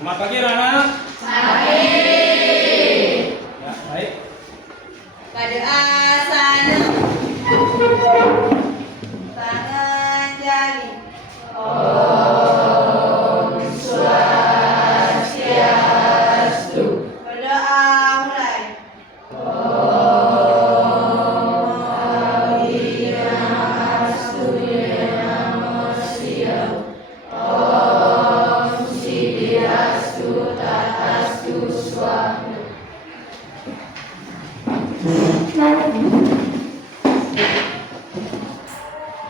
Selamat pagi anak-anak. Pagi. Ya, baik. Pada asana tangan jari. Om Swastiastu. Berdoa mulai.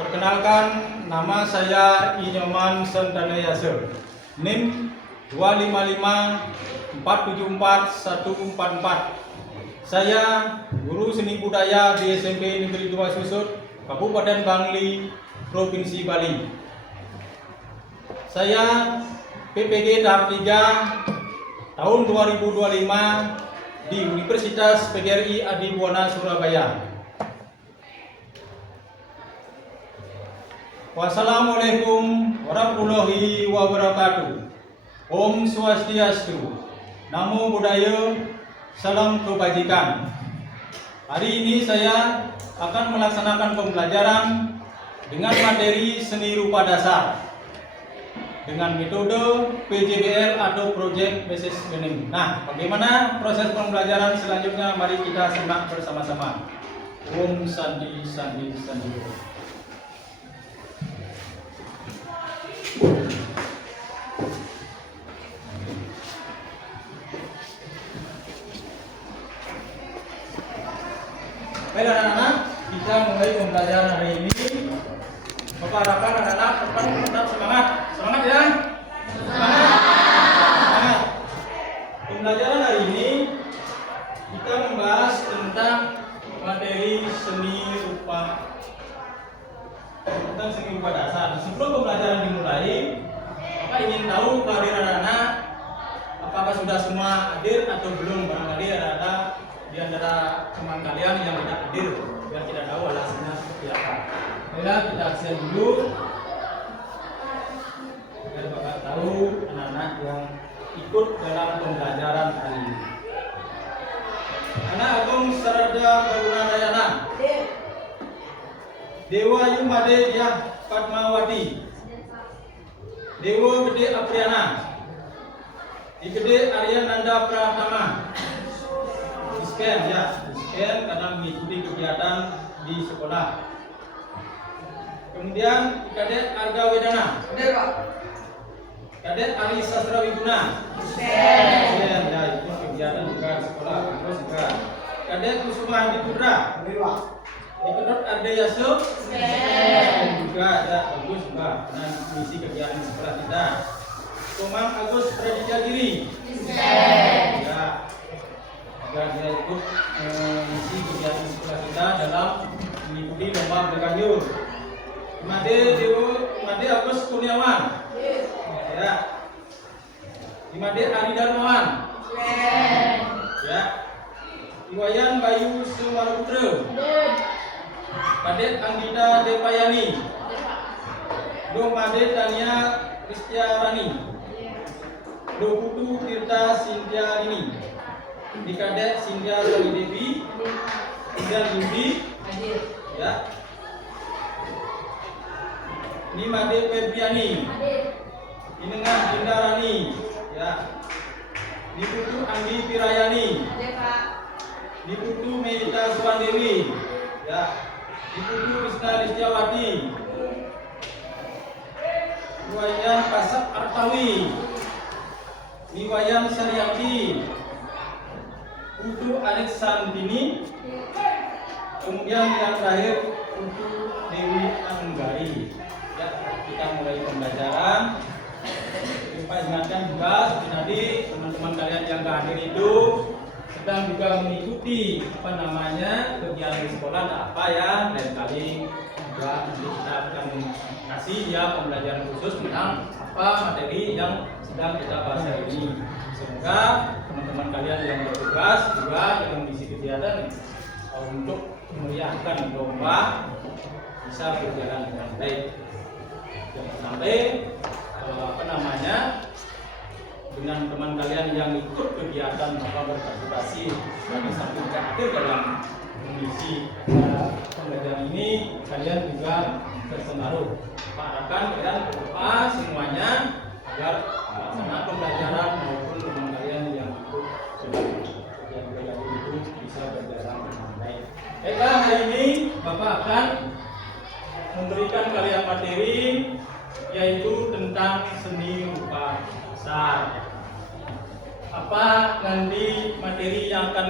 Perkenalkan, nama saya Inyoman Sentanayase. NIM 255474144. Saya guru seni budaya di SMP Negeri 2 Susut, Kabupaten Bangli, Provinsi Bali. Saya PPG tahap 3 tahun 2025 di Universitas PGRI Adibuana Surabaya. Wassalamualaikum warahmatullahi wabarakatuh. Om Swastiastu. Namo Buddhaya. Salam kebajikan. Hari ini saya akan melaksanakan pembelajaran dengan materi seni rupa dasar dengan metode PJBL atau Project Based Learning. Nah, bagaimana proses pembelajaran selanjutnya? Mari kita simak bersama-sama. Om Sandi Sandi Sandi. Baik anak-anak, kita mulai pembelajaran hari ini. Bapak harapkan anak-anak tetap semangat. Semangat ya. Semangat. Pembelajaran hari ini kita membahas tentang materi seni rupa dasar. Sebelum pembelajaran dimulai, Bapak ingin tahu kehadiran anak, apakah sudah semua hadir atau belum? Barangkali ada di antara teman kalian yang tidak hadir, biar kita tahu alasannya seperti apa. Baiklah, kita absen dulu biar Bapak tahu anak-anak yang ikut dalam pembelajaran hari ini. Anak Agung Sarada Karunadayana, Dewa Yumade Dyah Padmawati, Dewa Gede Apriana, Gede Arya Nanda Pratama. Scan ya, scan karena mengikuti kegiatan di sekolah. Kemudian Kadet Arga Wedana, Kadet Ari Sastra Wiguna, scan ya, itu kegiatan juga di sekolah. Terus juga Kadet Kusuma Hadi Putra, Dikedot Ade Yasuk, scan juga ya, bagus juga karena misi kegiatan di sekolah kita. Komang Agus Praditya Giri, scan ya, agar dia ikut mengisi kegiatan sekolah kita dalam mengikuti lomba berkayun. Imade Agus Kurniawan, ya. Imade Ari Darmawan, ya. Iwayan Bayu Sumaruputra, Kadet Anggita Depayani, Domade Tania Kristiarani, Dokutu Tirta Sintiarini, Dikadet Sindia Sari Devi, Sindia Yudi, ya. Nimade Febriani, Inengan Dindarani, ya. Diputu Andi Pirayani, Diputu Medita Suwandewi, ya. Diputu Krisna Listiawati, Niwayan Kasap Artawi, Niwayan Saryati, untuk Alex Sandini, kemudian yang terakhir untuk Dewi Anggari. Ya, kita mulai pembelajaran. Lupa ingatkan juga seperti tadi teman-teman kalian yang gak hadir itu sedang juga mengikuti kegiatan di sekolah apa ya, lain kali juga nanti kita akan kasih ya pembelajaran khusus tentang apa materi yang sedang kita bahas hari ini. Semoga teman-teman kalian yang bertugas juga yang mengisi kegiatan untuk memeriahkan lomba bisa berjalan dengan baik. Jangan sampai dengan teman kalian yang ikut kegiatan berpartisipasi sebagai satu kader dalam mengisi pembelajaran ini, kalian juga terpengaruh. Pak harapkan kalian berdoa semuanya agar pelaksanaan pembelajaran maupun teman kalian yang ikut kegiatan itu bisa berjalan dengan baik. Baiklah, hari ini Bapak akan memberikan kalian materi yaitu tentang seni rupa dasar. Apa nanti materi yang akan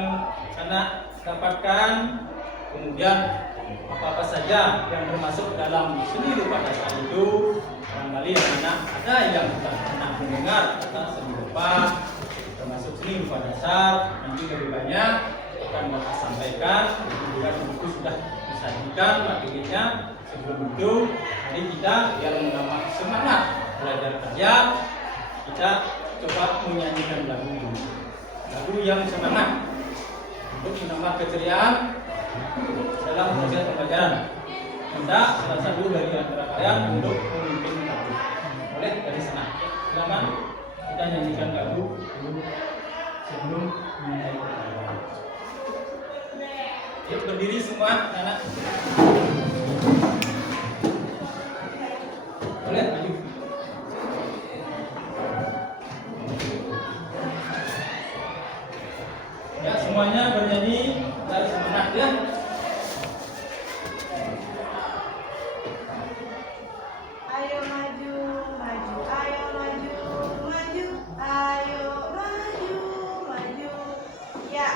anak dapatkan, kemudian apa saja yang termasuk dalam seni rupa dasar itu. Barangkali anak ada yang sudah pernah mendengar tentang seni rupa, termasuk seni rupa dasar, nanti lebih banyak akan Bapak sampaikan. Juga buku sudah disajikan materinya. Sebelum itu, mari kita biar menambah semangat belajar kerja, kita coba menyanyikan lagu yang semangat untuk menambah keceriaan dalam proses pembelajaran. Minta salah satu dari antara kalian untuk memimpin lagu. Boleh dari sana. Silakan kita nyanyikan lagu dulu sebelum memulai pembelajaran. Yuk berdiri semua anak. Boleh maju. Ya, semuanya bernyanyi dari semangat ya. Ayo maju, maju, ayo maju, maju, ayo maju, maju. Ya.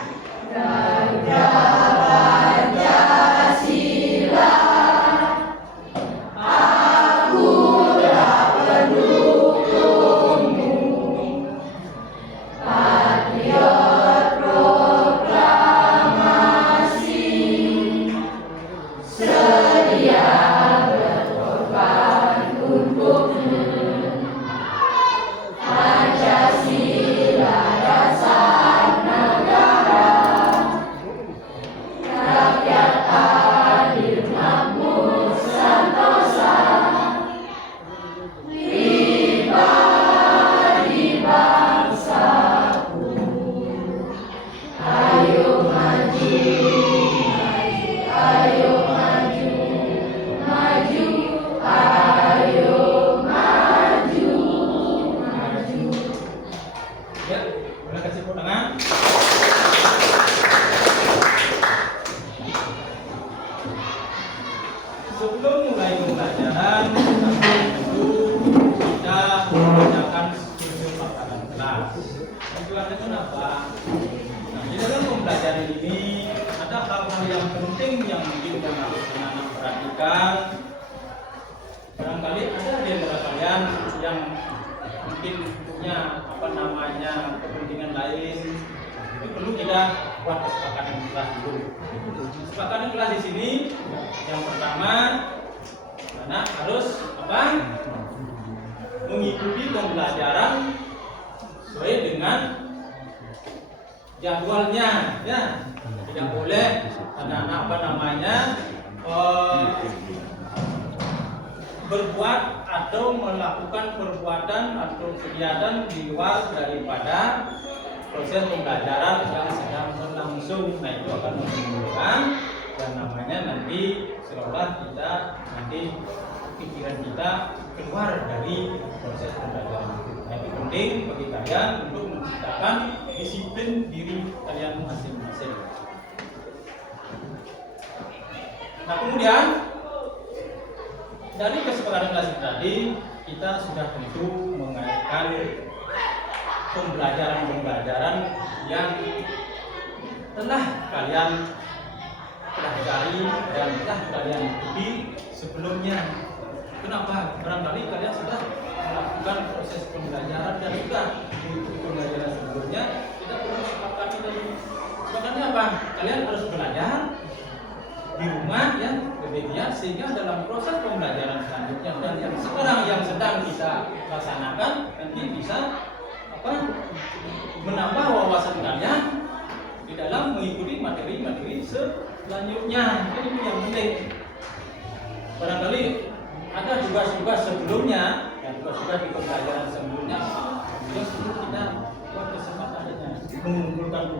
Ya, boleh kasih tepuk tangan. Sebelum mulai pembelajaran, tentu kita mengerjakan struktur makanan kelas. Tujuan itu apa? Nah, di dalam pembelajaran ini ada hal-hal yang penting yang mungkin harus anak perhatikan. Barangkali ada di antara kalian yang mungkin punya kepentingan lain, itu perlu kita buat kesepakatan kelas dulu. Kesepakatan kelas di sini yang pertama, anak harus mengikuti pembelajaran sesuai dengan jadwalnya, ya. Tidak boleh anak-anak berbuat atau melakukan perbuatan atau kegiatan di luar daripada proses pembelajaran yang sedang berlangsung. Nah, itu akan menimbulkan dan namanya nanti seolah kita pikiran kita keluar dari proses pembelajaran itu. Nah, itu penting bagi kalian untuk menciptakan disiplin diri kalian masing-masing. Nah, kemudian dari kesepakatan kelas tadi, kita sudah tentu mengaitkan pembelajaran yang telah kalian pelajari dan telah kalian ikuti sebelumnya. Kenapa? Barangkali kalian sudah melakukan proses pembelajaran dan sudah mengikuti pembelajaran sebelumnya. Kita perlu sepakati tadi. Sepakatnya apa? Kalian harus belajar di rumah ya, kemudian sehingga dalam proses pembelajaran selanjutnya dan yang sekarang yang sedang kita laksanakan nanti bisa menambah wawasan kalian di dalam mengikuti materi-materi selanjutnya. Ini yang penting. Barangkali ada tugas-tugas sebelumnya yang tugas-tugas di pembelajaran sebelumnya yang perlu kita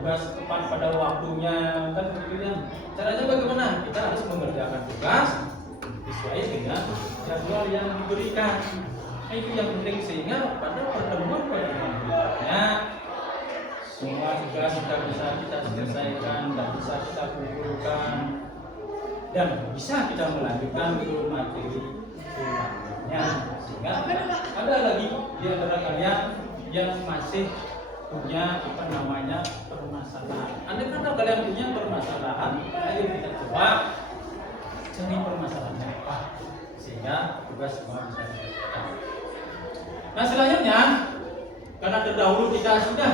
tugas tepat pada waktunya, kan begitu ya. Caranya bagaimana? Kita harus mengerjakan tugas sesuai dengan jadwal yang diberikan. Nah, itu yang penting, sehingga pada pertemuan berikutnya semua tugas sudah bisa kita selesaikan dan bisa kita kumpulkan dan bisa kita melanjutkan ke materi selanjutnya. Sehingga ada lagi di antara kalian yang masih punya permasalahan. Andai kata kalian punya permasalahan, ayo kita coba cari permasalahannya apa, sehingga tugas semua bisa dikerjakan. Nah, selanjutnya, karena terdahulu kita sudah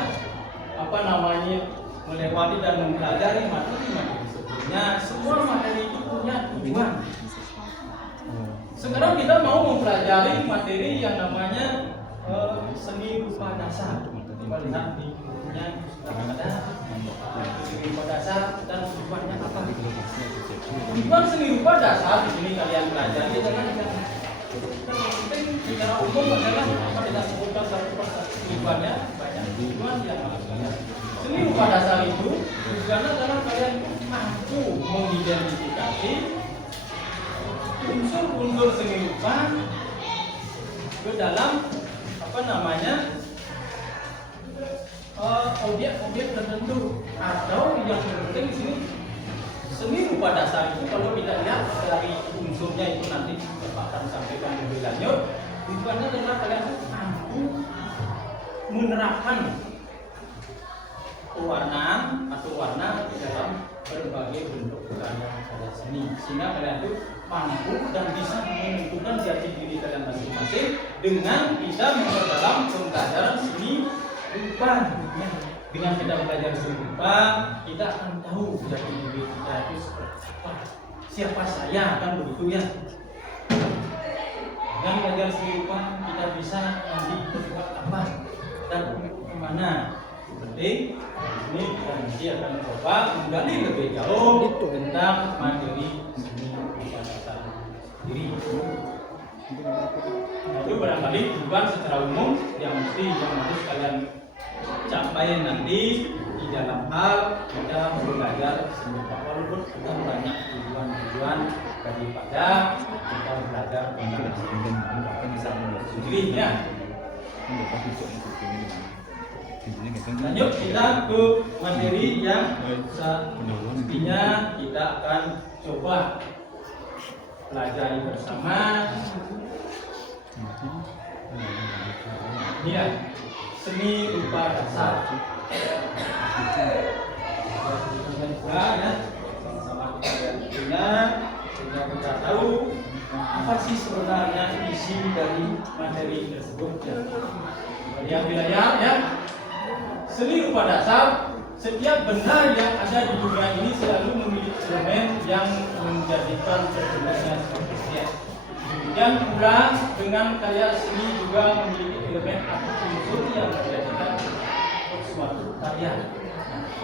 melewati dan mempelajari materi-materi sebelumnya, semua materi itu punya tujuan. Sekarang kita mau mempelajari materi yang namanya seni rupa dasar. Lihat di bukunya sudah ada seni rupa dasar dan tujuannya apa? Tujuan seni rupa dasar di sini kalian pelajari adalah yang penting secara umum adalah apa kita sebutkan satu persatu. Tujuannya banyak tujuan yang banyak. Seni rupa dasar itu tujuannya adalah kalian mampu mengidentifikasi unsur-unsur seni rupa ke dalam objek-objek tertentu, atau yang penting di sini seni rupa dasar itu kalau kita lihat dari unsurnya itu nanti Bapak akan sampaikan lebih lanjut. Tujuannya adalah kalian mampu menerapkan pewarnaan atau warna di dalam berbagai bentuk karya seni, sehingga kalian itu mampu dan bisa menentukan jati diri kalian masing-masing dengan kita memperdalam pembelajaran seni rupa. Dengan kita belajar seni rupa, kita akan tahu jati diri kita itu seperti apa, siapa saya, kan begitu ya. Dengan belajar seni rupa, kita bisa nanti berbuat apa dan kemana. Penting ini kita nanti akan coba menggali lebih jauh tentang materi seni rupa dasar sendiri. Itu barangkali tujuan secara umum yang harus kalian capai nanti di dalam hal kita belajar seni rupa, walaupun kita banyak tujuan daripada kita belajar tentang sendiri ya. Lanjut kita ke materi yang semestinya kita akan coba pelajari bersama. Ini seni rupa dasar. Sama-sama kita lihat, sehingga kita tahu apa sih sebenarnya isi dari materi tersebut. Lihat wilayah ya. Seni rupa dasar, setiap benda yang ada di dunia ini selalu memiliki elemen yang menjadikan terbentuknya suatu karya. Demikian pula dengan karya seni juga memiliki elemen atau unsur yang menjadikan suatu karya.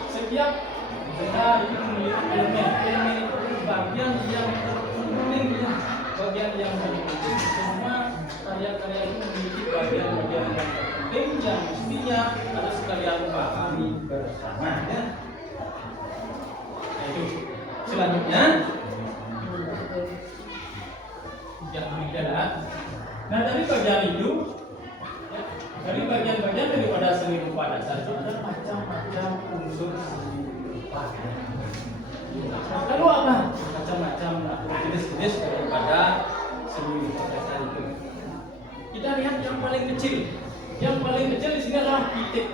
Setiap benda itu memiliki elemen itu bagian yang terpenting ya, bagian yang paling penting. Semua karya-karya itu memiliki bagian-bagian yang terpenting yang mestinya harus kalian pahami bersama ya. Itu selanjutnya yang adalah, nah dari bagian itu ya, dari bagian-bagian daripada seni rupa dasar itu ada macam-macam unsur seni rupa. Lalu apa? Macam-macam jenis-jenis daripada seni rupa dasar itu. Kita lihat yang paling kecil. Yang paling kecil di sini adalah titik.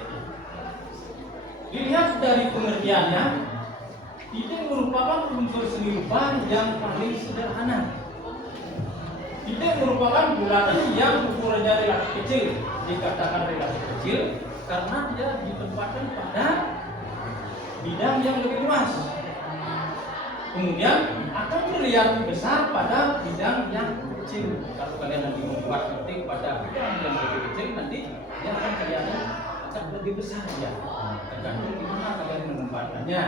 Dilihat dari pengertiannya, titik merupakan unsur seni rupa yang paling sederhana. Titik merupakan bulatan yang ukurannya relatif kecil. Dikatakan relatif kecil karena dia ditempatkan pada bidang yang lebih luas. Kemudian akan terlihat besar pada bidang yang kecil. Kalau kalian nanti membuat titik pada bidang yang lebih kecil, nanti dia akan kelihatan akan lebih besar ya. Tergantung di mana kalian menempatkannya.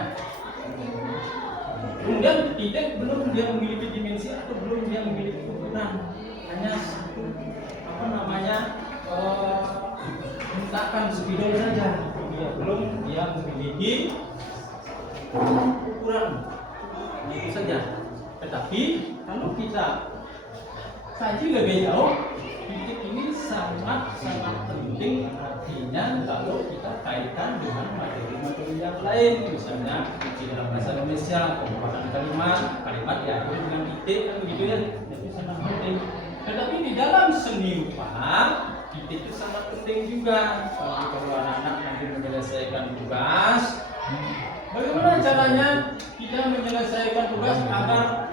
Kemudian titik belum dia memiliki dimensi atau belum dia memiliki ukuran, hanya satu hentakan spidol saja. Dia belum dia tidak memiliki ukuran itu saja. Tetapi kalau kita kaji lebih jauh, titik ini sangat penting, artinya kalau kita kaitkan dengan materi-materi yang lain, misalnya di dalam bahasa Indonesia pembuatan kalimat diakhiri dengan titik kan begitu ya, itu sangat penting. Tetapi di dalam seni rupa titik itu sangat penting juga. Kalau anak-anak nanti menyelesaikan tugas, bagaimana caranya kita menyelesaikan tugas agar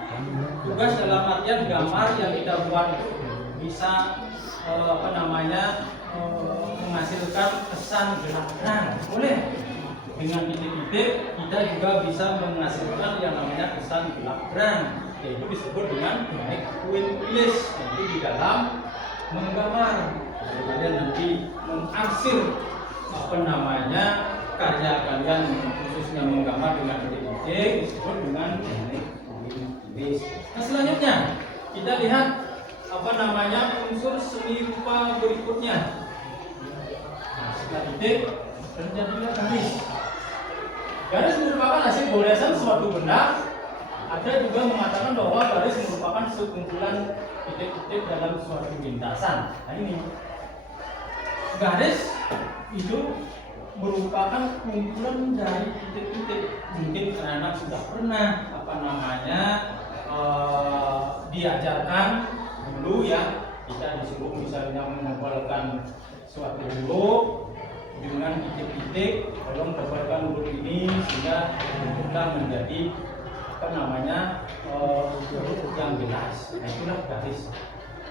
tugas dalam artian gambar yang kita buat itu bisa menghasilkan kesan gelap-gelap. Boleh. Dengan titik-titik kita juga bisa menghasilkan yang namanya kesan gelap-gelap, yaitu disebut dengan teknik Queen-Ellis. Nanti di dalam menggambar, kalian nanti mengarsir karya kalian khususnya menggambar dengan titik-titik disebut dengan teknik Queen-Ellis. Nah, selanjutnya kita lihat unsur seni rupa berikutnya. Nah, setelah titik terjadilah garis. Garis merupakan hasil goresan suatu benda. Ada juga mengatakan bahwa garis merupakan sekumpulan titik-titik dalam suatu lintasan. Nah, ini garis itu merupakan kumpulan dari titik-titik. Mungkin anak sudah pernah diajarkan dulu ya, kita disuruh misalnya mengumpulkan suatu huruf dengan titik-titik, tolong tebalkan huruf ini sehingga bentuknya menjadi huruf yang jelas. Nah, itulah garis.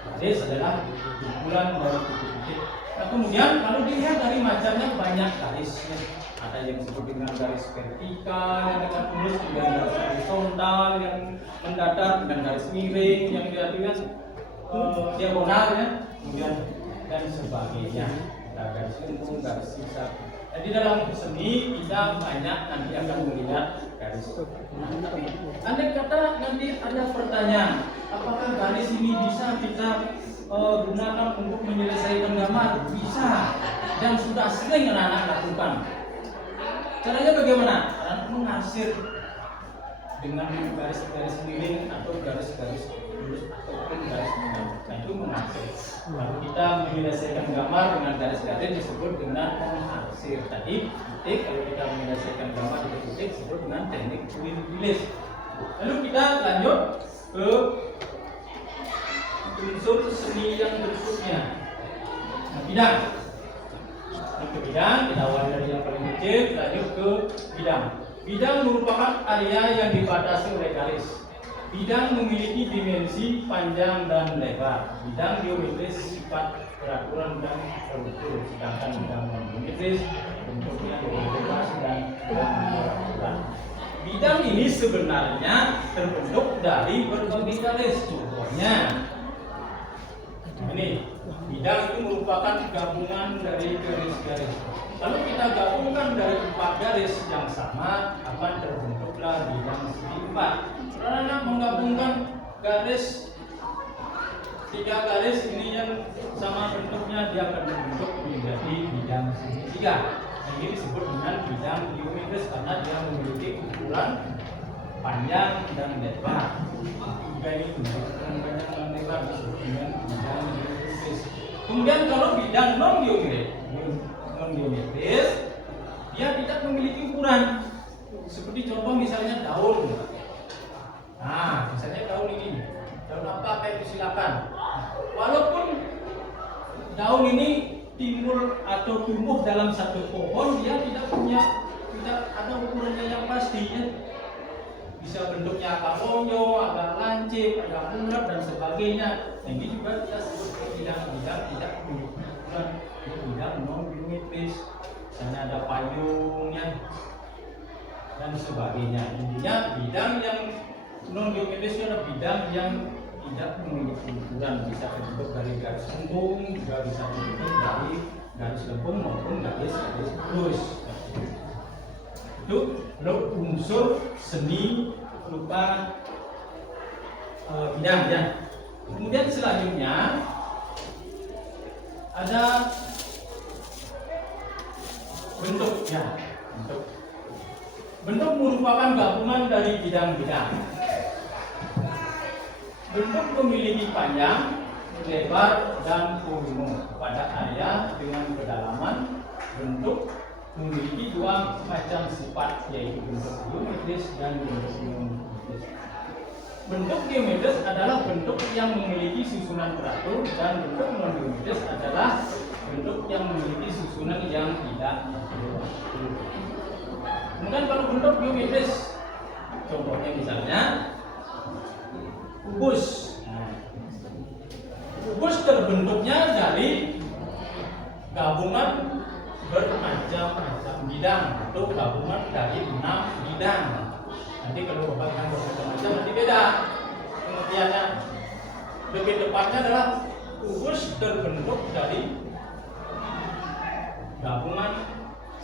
Garis adalah kumpulan dari titik-titik. Nah, kemudian kalau dilihat dari macamnya banyak garis ya. Ada yang disebut dengan garis vertikal yang dengan lurus, dengan garis horizontal yang mendatar, dengan garis miring yang diartikan diagonal ya, kemudian dan sebagainya. Ada garis lengkung, garis sisa. Jadi dalam seni kita banyak nanti akan melihat garis. Andai kata nanti ada pertanyaan, apakah garis ini bisa kita gunakan untuk menyelesaikan gambar? Bisa, dan sudah sering anak-anak lakukan. Caranya bagaimana? Anak mengarsir dengan garis-garis miring atau garis-garis lurus ataupun garis miring. Nah, itu mengarsir. Lalu kita menyelesaikan gambar dengan garis-garis disebut dengan mengarsir. Tadi titik, kalau kita menyelesaikan gambar dengan titik disebut dengan teknik Queen-Ellis. Lalu kita lanjut ke unsur seni yang berikutnya. Nah, bidang. Ke bidang, kita awal dari yang paling kecil, lanjut ke bidang. Bidang merupakan area yang dibatasi oleh garis. Bidang memiliki dimensi panjang dan lebar. Bidang geometris sifat beraturan dan terukur, sedangkan bidang non-geometris bentuknya bebas dan beraturan. Bidang ini sebenarnya terbentuk dari berbagai garis. Contohnya, ini bidang itu merupakan gabungan dari garis-garis. Kalau kita gabungkan dari 4 garis yang sama, akan terbentuklah bidang segi 4. Karena menggabungkan garis 3 garis ini yang sama bentuknya, dia akan terbentuk menjadi bidang segi 3. Ini disebut dengan bidang geometris karena dia memiliki ukuran panjang dan lebar. Juga ini ukuran panjang dan lebar disebut dengan bidang geometris. Kemudian kalau bidang non geometris, dia tidak memiliki ukuran. Seperti contoh misalnya daun. Nah, misalnya daun ini, daun apa kayak itu silakan. Walaupun daun ini timbul atau tumbuh dalam satu pohon, dia tidak ada ukurannya yang pasti ya. Bisa bentuknya agak lonjong, agak lancip, agak bulat dan sebagainya. Nah, ini juga kita sebut bidang-bidang tidak memiliki ukuran, bidang non geometris. Misalnya ada payungnya dan sebagainya. Intinya bidang yang non geometris itu adalah bidang yang tidak memiliki ukuran, bisa terbentuk dari garis lengkung, juga bisa terbentuk dari garis lengkung maupun garis lurus. Itu unsur seni berupa bidang ya. Kemudian selanjutnya ada bentuk ya. Bentuk. Bentuk merupakan gabungan dari bidang-bidang. Bentuk memiliki panjang, lebar, dan volume pada area dengan kedalaman. Bentuk memiliki dua macam sifat, yaitu bentuk geometris dan bentuk non-geometris. Bentuk geometris adalah bentuk yang memiliki susunan teratur, dan bentuk non-geometris adalah bentuk yang memiliki susunan yang tidak teratur. Kemudian kalau bentuk geometris, contohnya misalnya kubus. Kubus terbentuknya dari gabungan bermacam-macam bidang atau gabungan dari 6 bidang. Nanti kalau Bapak bilang bermacam-macam nanti beda pengertiannya. Lebih tepatnya adalah kubus terbentuk dari gabungan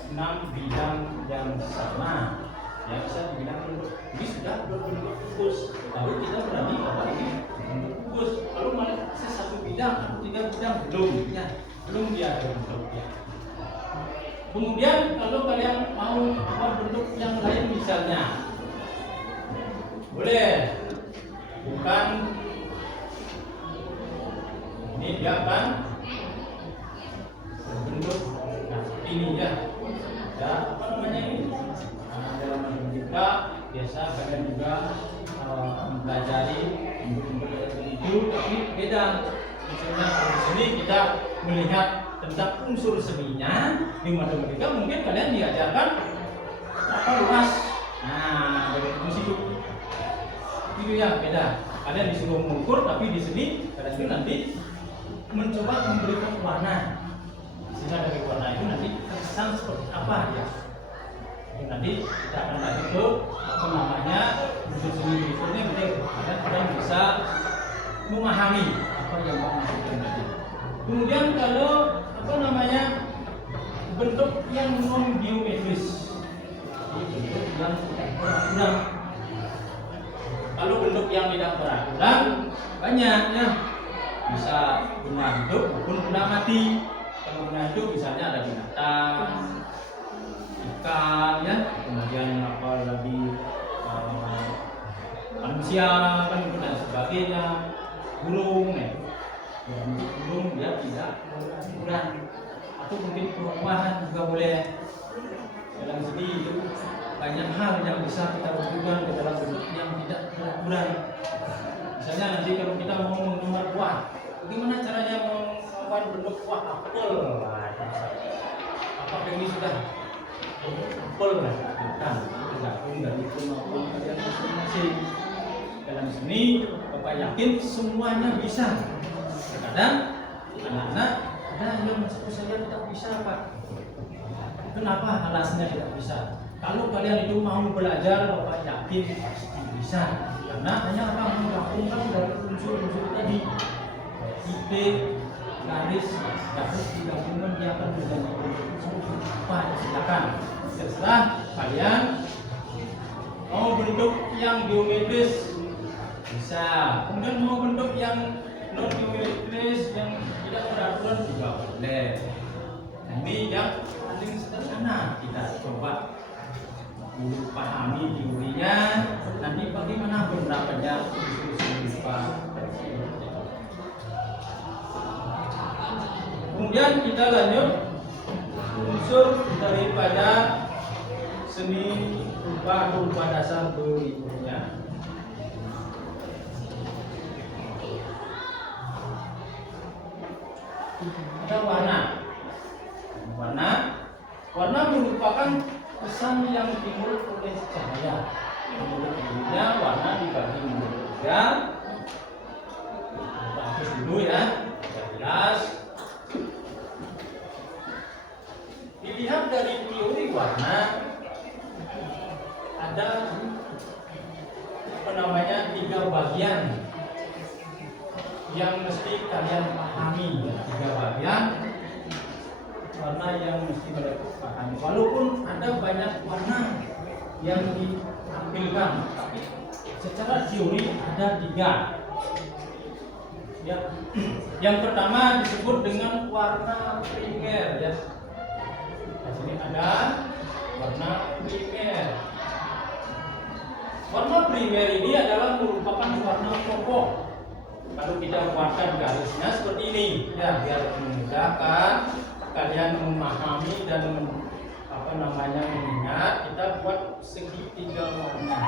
6 bidang yang sama. Ya, bisa dibilang bentuk ini sudah berbentuk kubus. Lalu kita berani bahwa ini bentuk kubus. Lalu malah satu bidang atau 3 bidang belum dia ada bentuknya. Kemudian kalau kalian mau buat bentuk yang lain misalnya, boleh, bukan ini dia kan bentuk ini ya, apa namanya ini? Dalam matematika biasa kalian juga mempelajari bentuk-bentuk itu, tapi beda. Misalnya di sini kita melihat tentang unsur seminya, di matematika mungkin kalian diajarkan apa luas. Nah, dari situ itu ya beda. Kalian disuruh mengukur, tapi di sini kalian nanti mencoba memberikan warna. Sehingga dari warna itu nanti kesan seperti apa ya. Nanti kita akan lanjut ke apa namanya unsur semi berikutnya, nanti kalian bisa memahami apa yang mau maksudkan tadi. Kemudian kalau apa namanya bentuk yang non geometris, bentuk yang beraturan. Kalau bentuk yang tidak beraturan banyak ya, bisa benda hidup maupun benda mati. Kalau benda hidup misalnya ada binatang, ikan ya, kemudian apa lagi manusia kan dan sebagainya, burung ya. Bentuk burung dia tidak beraturan, atau mungkin perubahan juga boleh. Dalam sini itu banyak hal yang bisa kita lakukan ke dalam bentuk yang tidak beraturan. Misalnya nanti kalau kita mau menggambar buah, bagaimana caranya membuat bentuk buah apel? Apakah ini sudah apel? Bukan, tergantung dari kemampuan kalian masing-masing. Dalam sini Bapak yakin semuanya bisa. Kadang anak-anak ada yang masuk saya tidak bisa, Pak. Kenapa alasannya tidak bisa? Kalau kalian itu mau belajar, Bapak yakin pasti bisa. Karena hanya apa menggabungkan dari unsur-unsur tadi. Titik, garis, garis digabungkan dia akan menjadi unsur. Pak, silakan. Setelah kalian mau bentuk yang geometris bisa. Kemudian mau bentuk yang non geometris yang tidak beraturan juga boleh. Ini yang paling sederhana, kita coba dulu pahami teorinya, nanti bagaimana penerapannya kemudian kita lanjut unsur daripada seni rupa atau rupa dasar berikutnya. Ada warna merupakan kesan yang timbul oleh cahaya. Menurut dirinya warna dibagi menjadi 3. Kita hapus dulu ya, sudah jelas. Dilihat dari teori warna, ada apa namanya 3 bagian yang mesti kalian pahami. 3 bagian warna yang mesti kalian pahami. Walaupun ada banyak warna yang ditampilkan, tapi secara teori ada 3. Ya. Yang pertama disebut dengan warna primer ya. Di sini ada warna primer. Warna primer ini adalah merupakan warna pokok. Kalau kita buatkan garisnya seperti ini, ya biar memudahkan kalian memahami dan mengingat, kita buat segitiga warna.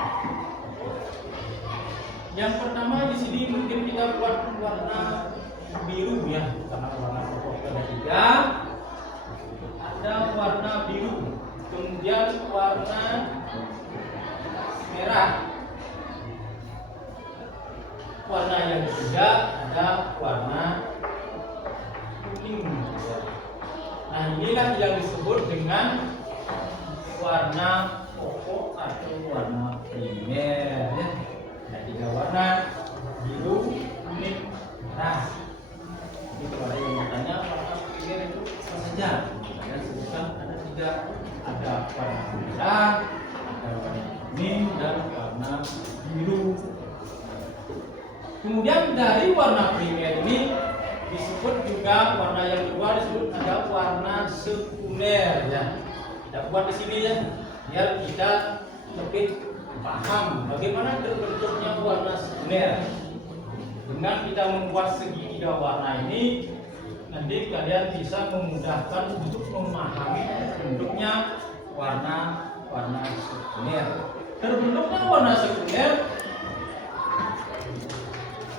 Yang pertama di sini mungkin kita buat warna biru ya, karena warna pokok ada 3. Ada warna biru, kemudian warna merah. Warna yang ketiga ada warna kuning. Nah, inilah yang disebut dengan warna pokok atau warna primer ya. Ada 3 warna, biru, kuning, merah. Ini kalau yang bertanya warna primer itu apa saja? Saya sebutkan ada 3, ada warna merah, ada warna kuning, dan warna biru. Kemudian dari warna primer ini disebut juga warna yang kedua disebut ada warna sekunder ya. Kita buat di sini ya, biar kita lebih paham bagaimana terbentuknya warna sekunder. Dengan kita membuat segitiga warna ini, nanti kalian bisa memudahkan untuk memahami terbentuknya warna sekunder. Terbentuknya warna sekunder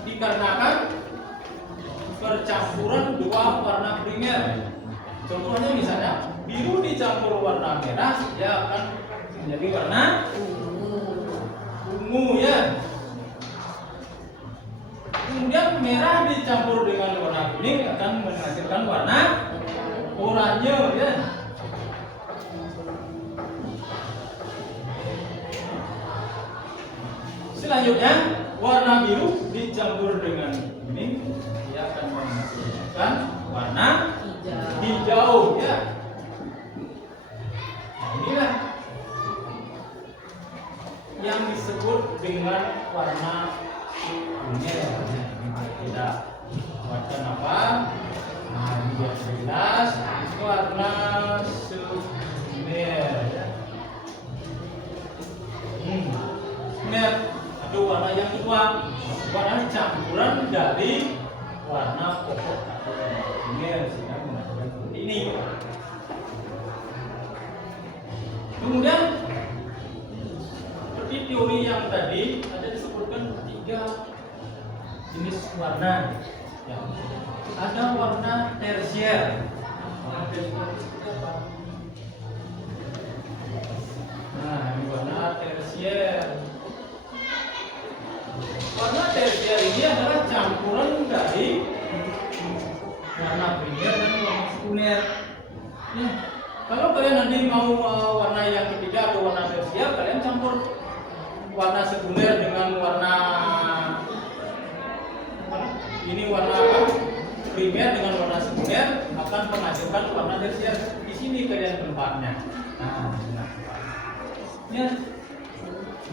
dikarenakan percampuran 2 warna primer. Contohnya misalnya biru dicampur warna merah, dia akan menjadi warna ungu ya. Kemudian merah dicampur dengan warna kuning akan menghasilkan warna oranye ya. Selanjutnya warna biru dicampur dengan kuning, dia akan menghasilkan warna hijau ya. Nah, inilah yang disebut dengan warna sekunder. Kita buatkan apa? Nah, ini biar jelas warna sekunder ya. Sekunder itu warna yang kedua, warna campuran dari warna pokok atau warna primer sehingga menghasilkan seperti ini. Kemudian seperti teori yang tadi ada disebutkan 3 jenis warna ya. Ada warna tersier. Warna tersier itu apa? Nah, ini warna tersier. Warna tersier ini adalah campuran dari warna primer dan warna sekunder. Ya, kalau kalian nanti mau warna yang ketiga atau warna tersier, kalian campur warna sekunder dengan warna ini warna primer dengan warna sekunder akan menghasilkan warna tersier. Di sini kalian tempatnya. Nah, ya.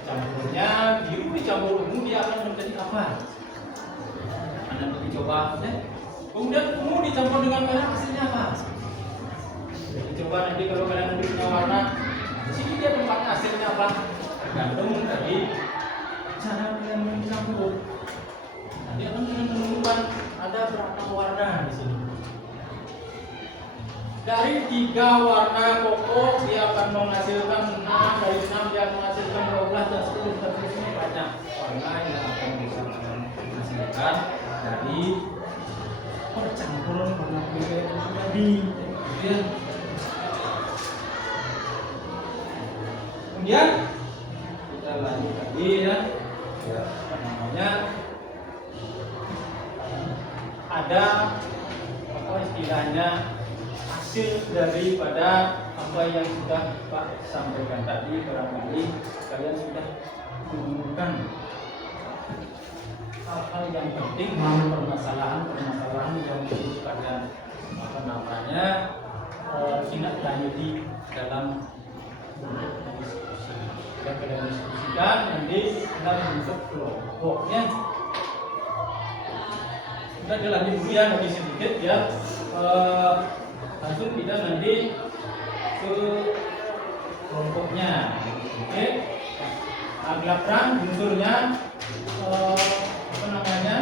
Campurnya biru dicampur ungu, dia akan menjadi apa? Nanti dicoba ya. Kemudian ungu dicampur dengan merah, hasilnya apa? Dicoba nanti kalau kalian nanti punya warna, di sini dia tempatnya hasilnya apa? Tergantung dari cara kalian mencampur. Nanti akan kalian menemukan ada berapa warna di sini. Dari 3 warna pokok dia akan menghasilkan 6, dari 6 dia menghasilkan 12 dan 10 dan seterusnya. Banyak warna yang akan bisa menghasilkan dari percampuran warna primer tadi. Kemudian kita lanjut lagi ya. Apa namanya? Ada apa istilahnya? Hasil daripada apa yang sudah Pak sampaikan tadi, barangkali kalian sudah menemukan hal-hal yang penting, permasalahan yang perlu kalian apa namanya tindak lanjuti dalam diskusi. Dan kalian diskusikan nanti dalam bentuk kelompoknya. Kita dilanjut dulu ya, nanti sedikit ya. Langsung kita nanti ke kelompoknya. Oke. Nah, gelapran unsurnya apa namanya?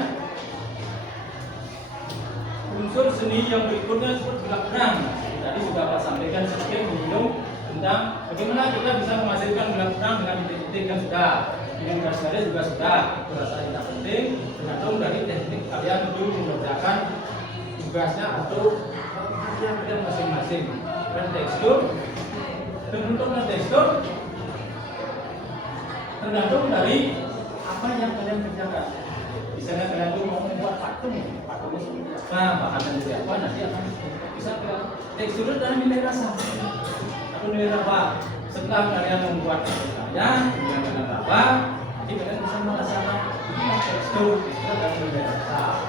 Unsur seni yang berikutnya disebut gelapran. Tadi sudah Pak sampaikan sedikit menyinggung tentang bagaimana kita bisa menghasilkan gelapran dengan titik kan sudah. Dengan garis-garis juga sudah. Itu rasa tidak penting. Tergantung dari teknik kalian untuk mengerjakan tugasnya atau kerja masing-masing. Dan tekstur, bentuknya tekstur tergantung dari apa yang kalian kerjakan. Misalnya kalian tuh mau membuat patung nah bahannya dari apa nanti akan bisa teksturnya dan nilai rasa atau nilai apa. Setelah kalian membuat karya, kemudian kalian apa, nanti kalian bisa merasakan tekstur dan nilai rasa.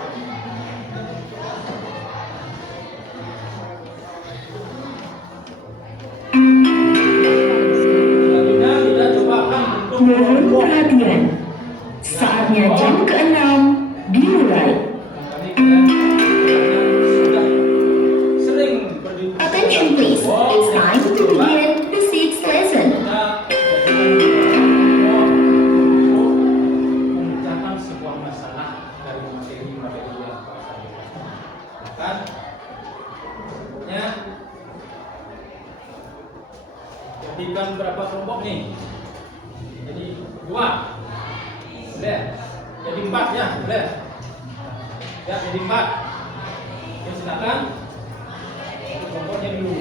Mohon perhatian, saatnya jam ke-6 dimulai. Attention please, it's time to begin the 6th lesson. Mengerjakan sebuah masalah dari materi yang kan ya jadikan berapa kelompok nih? Jadi 2 boleh, jadi 4 ya boleh ya, jadi 4 ya, silakan kelompoknya dulu,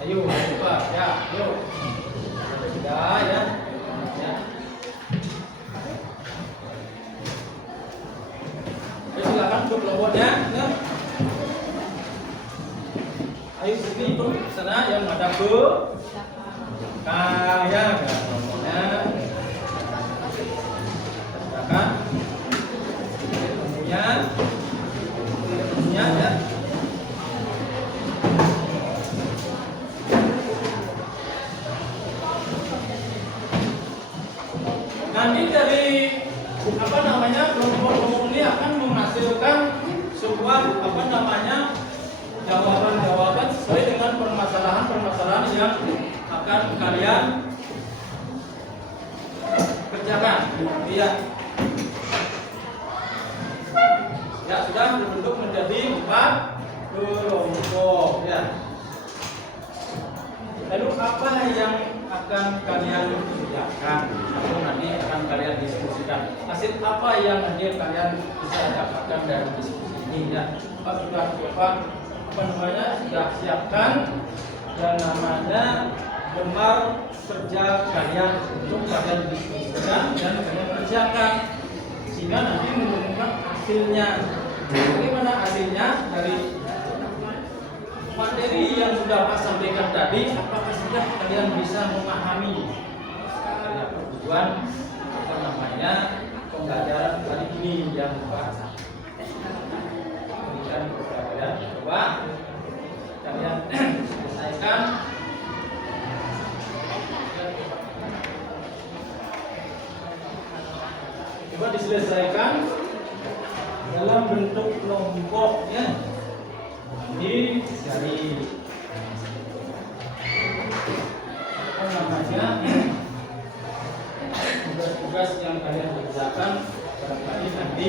ayo coba ya, yuk sudah ya, ya. Ayo silakan untuk kelompoknya ya. Ayo sini itu sana yang ada ke kaya kelompoknya. Silakan punya ya. Nanti dari apa namanya kelompok-kelompok ini akan menghasilkan sebuah apa namanya jawaban-jawaban sesuai dengan permasalahan-permasalahan yang akan kalian kerjakan. Iya. Ya sudah berbentuk menjadi 4 kelompok ya. Lalu apa yang akan kalian kerjakan atau nanti akan kalian diskusikan? Hasil apa yang nanti kalian bisa dapatkan dari diskusi ini ya? Pak sudah apa namanya sudah siapkan dan namanya lembar kerja kalian untuk kalian diskusikan dan kalian kerjakan sehingga nanti menemukan hasilnya. Bagaimana hasilnya dari materi yang sudah Pak sampaikan tadi? Apakah sudah kalian bisa memahami tujuan apa namanya pembelajaran kali ini yang Pak berikan kepada kalian? Coba kalian selesaikan. Coba diselesaikan dalam bentuk kelompoknya. Ini dari apa namanya tugas-tugas yang kalian kerjakan barangkali nanti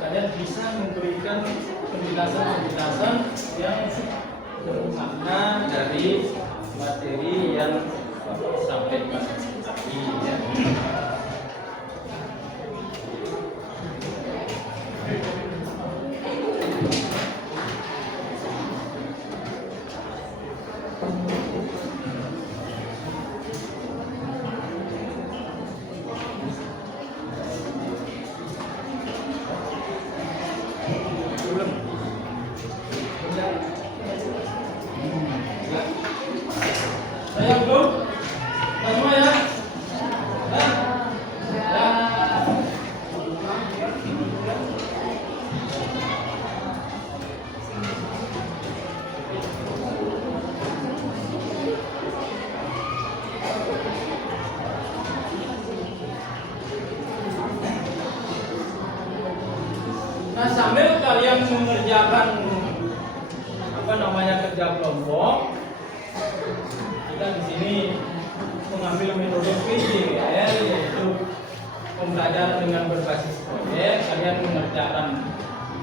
kalian bisa memberikan penjelasan-penjelasan yang bermakna dari materi yang disampaikan tadi ya. Saya belum, semua ya. Nah, sambil kalian mengerjakan apa namanya kerja kelompok, kita di sini mengambil metode PJKR, yaitu pembelajaran dengan berbasis proyek. Kalian mengerjakan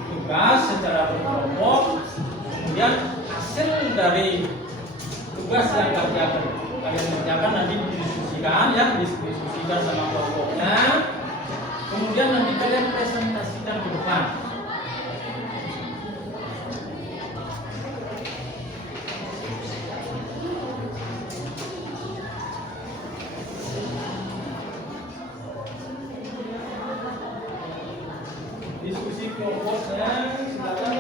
tugas secara berkelompok, kemudian hasil dari tugas yang kalian kerjakan nanti didiskusikan, ya, diskusikan sama kelompoknya, kemudian nanti kalian presentasikan ke depan. Diskusi kelompoknya, silakan.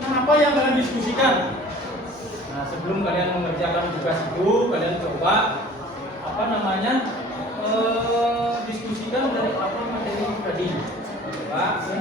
Apa yang kalian diskusikan? Nah, sebelum kalian mengerjakan tugas itu, kalian coba diskusikan dari apa materi tadi. Coba, ya.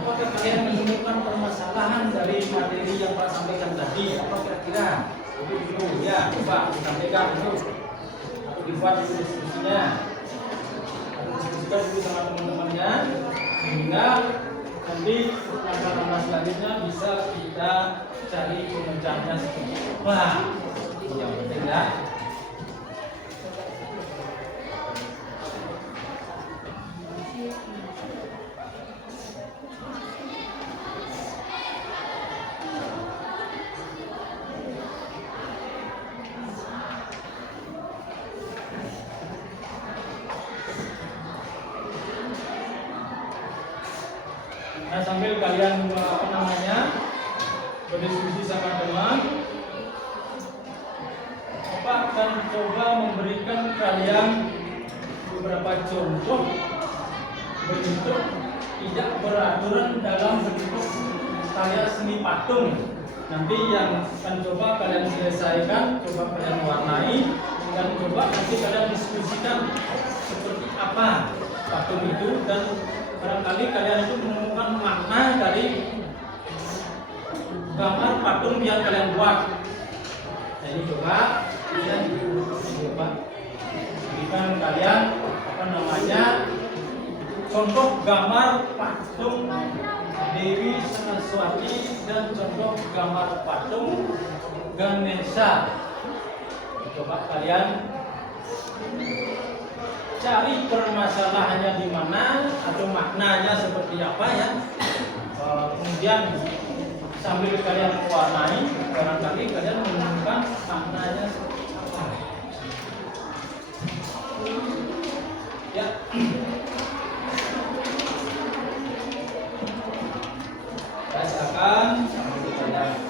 Apakah kalian menemukan permasalahan dari materi yang Pak sampaikan tadi? Apa kira-kira? Itu dulu, ya, coba disampaikan dulu. Atau dibuat dulu diskusinya. Atau diskusikan dulu sama teman-temannya, sehingga nanti langkah-langkah selanjutnya bisa kita cari pemecahnya seperti apa. Yang penting, ya. Nah, sambil kalian berdiskusi sama teman, Bapak akan coba memberikan kalian beberapa contoh bentuk tidak beraturan dalam bentuk karya seni patung. Nanti yang akan coba kalian selesaikan, coba kalian warnai, dan coba nanti kalian diskusikan seperti apa patung itu, dan barangkali kalian itu menemukan makna dari gambar patung yang kalian buat. Nah, ini coba berikan kalian contoh gambar patung Dewi Saraswati dan contoh gambar patung Ganesha. Coba kalian cari permasalahannya di mana atau maknanya seperti apa, ya. Kemudian sambil kalian warnai, barangkali kalian menemukan maknanya seperti apa. Ya. Rasakan sambil berjalan.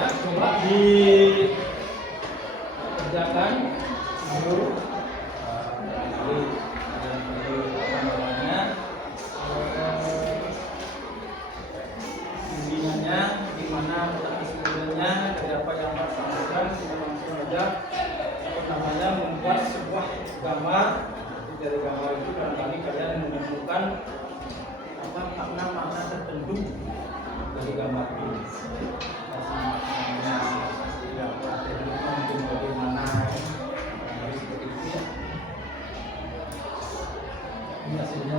Ya, coba dikerjakan dulu saya akan sampaikan, kita langsung aja apa namanya membuat sebuah gambar. Dari gambar itu barangkali kalian menemukan apa makna-makna tertentu dari gambar ini. Mungkin bagaimana seperti itu ya. Ini hasilnya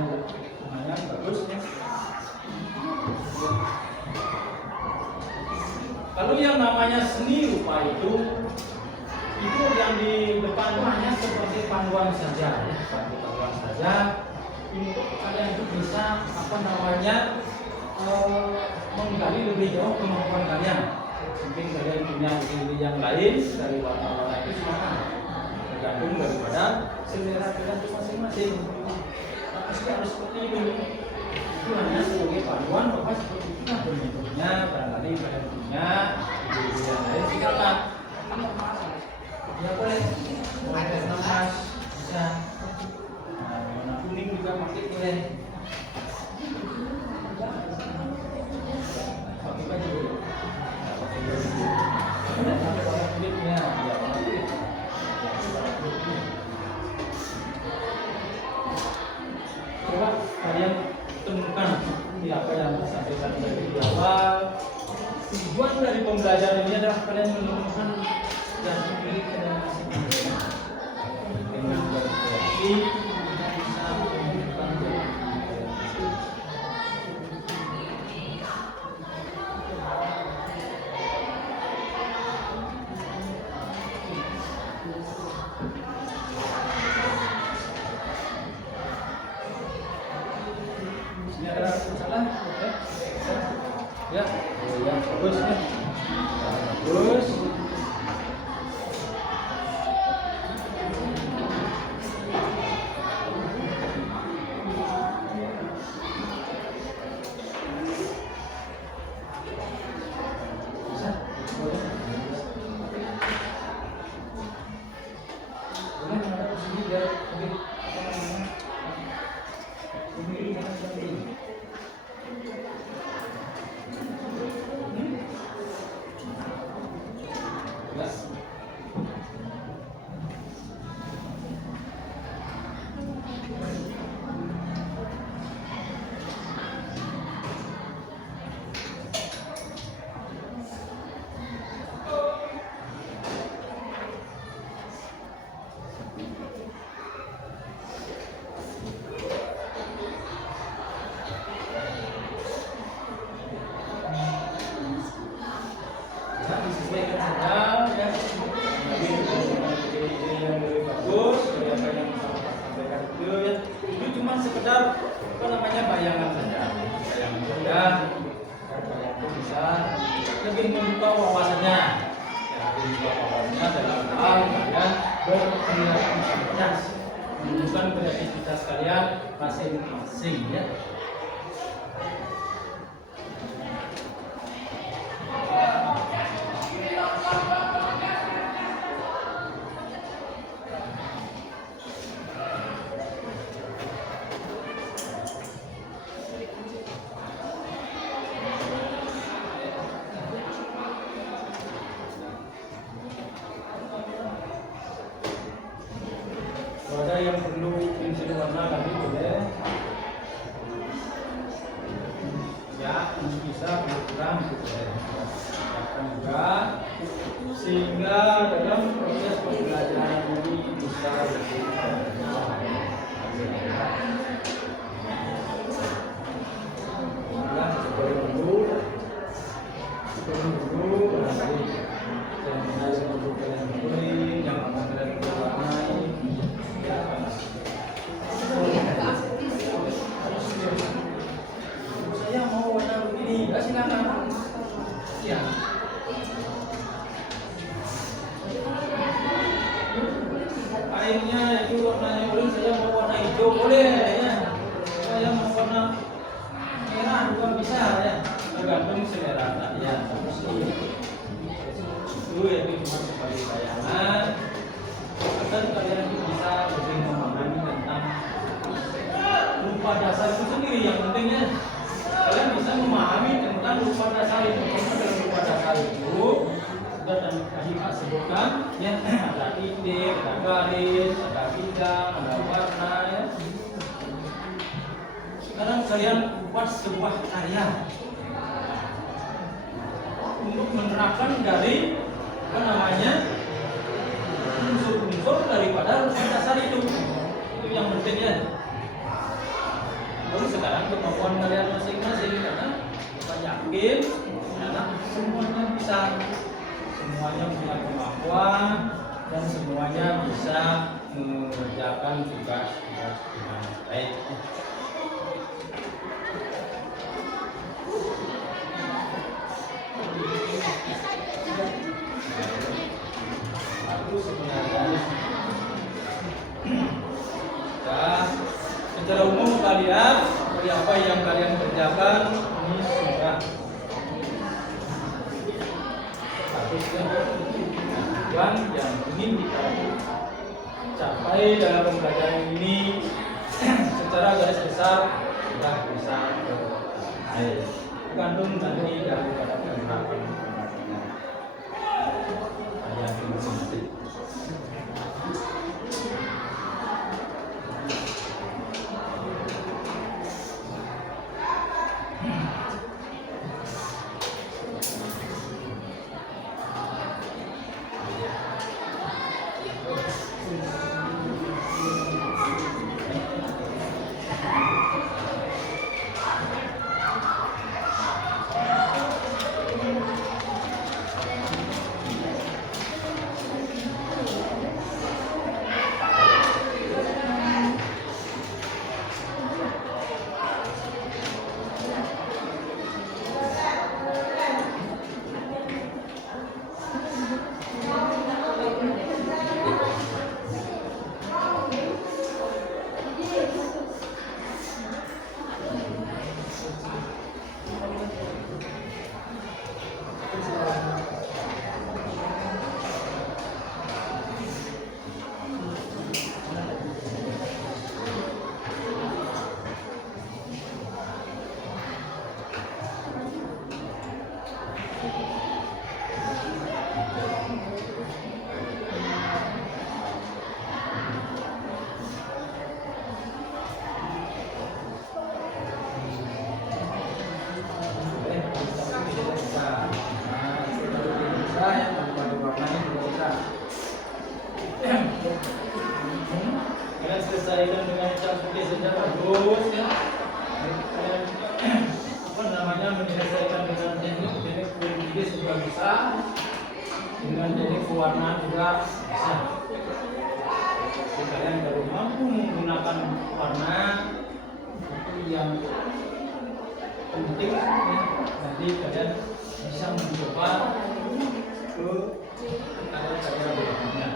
lumayan bagus ya. Kalau yang namanya seni rupa itu yang di depan hanya sebagai panduan saja, ya, panduan saja untuk kalian itu bisa apa namanya menggali lebih jauh kemampuan kalian. Mungkin kalian punya ide yang lain dari warna-warna itu silakan, tergantung daripada selera kalian itu masing-masing. Pasti harus seperti itu. Itu hanya sebagai panduan bahwa seperti itu kan bentuknya. Barangkali kalian punya ide yang lain silakan. Ya boleh. Warna emas bisa. Nah, warna kuning juga pakai boleh. Pakai baju dulu. Pakai baju dulu. Warna kulitnya, ya warna kulit. Coba kalian temukan apa yang saya sampaikan dari awal. Tujuan dari pembelajaran ini adalah kalian menemukan dan memiliki kalian masing-masing dengan berkreasi bisa menemukan ini ada salah ya ya bagus ya bagus. Itu cuma sekedar apa namanya bayangan saja, itu bisa lebih membuka wawasannya, dalam hal kalian berkreativitas, menunjukkan kreativitas kalian masing-masing ya. Kalau ada yang perlu pensil warna lagi boleh ya, bisa berkurang boleh juga, sehingga dalam proses pembelajaran ini bisa lebih ya. Airnya itu warnanya boleh, saya mau warna hijau boleh ya. Saya mau warna merah juga bisa ya. Tergantung selera kalian. Itu ya cuma sebagai bayangan. Agar kalian bisa lebih memahami tentang rupa dasar itu sendiri yang pentingnya. Kalian bisa memahami tentang rupa dasar itu. Karena dalam rupa dasar itu sudah tadi Pak sebutkan ya, ada titik, ada garis, ada bidang, ada warna ya. Sekarang kalian buat sebuah karya untuk menerapkan dari apa namanya unsur-unsur daripada rumus dasar itu yang penting ya. Baru sekarang kemampuan kalian masing-masing, karena kita yakin anak semuanya bisa, semuanya punya kemampuan dan semuanya bisa mengerjakan tugas-tugas dengan baik. Itu sebenarnya secara umum kalian dari apa yang kalian kerjakan ini sudah harusnya tujuan yang ingin kita capai dalam pembelajaran ini secara garis besar sudah bisa tergantung nanti daripada penerapan ayat ini. Kalian selesaikan dengan cantik saja bagus ya. Kalian apa namanya menyelesaikan dengan teknik pelukis juga bisa, dengan teknik pewarnaan juga bisa. Jadi kalian baru mampu menggunakan warna itu yang penting ya. Nanti kalian bisa mencoba ke karya-karya berikutnya.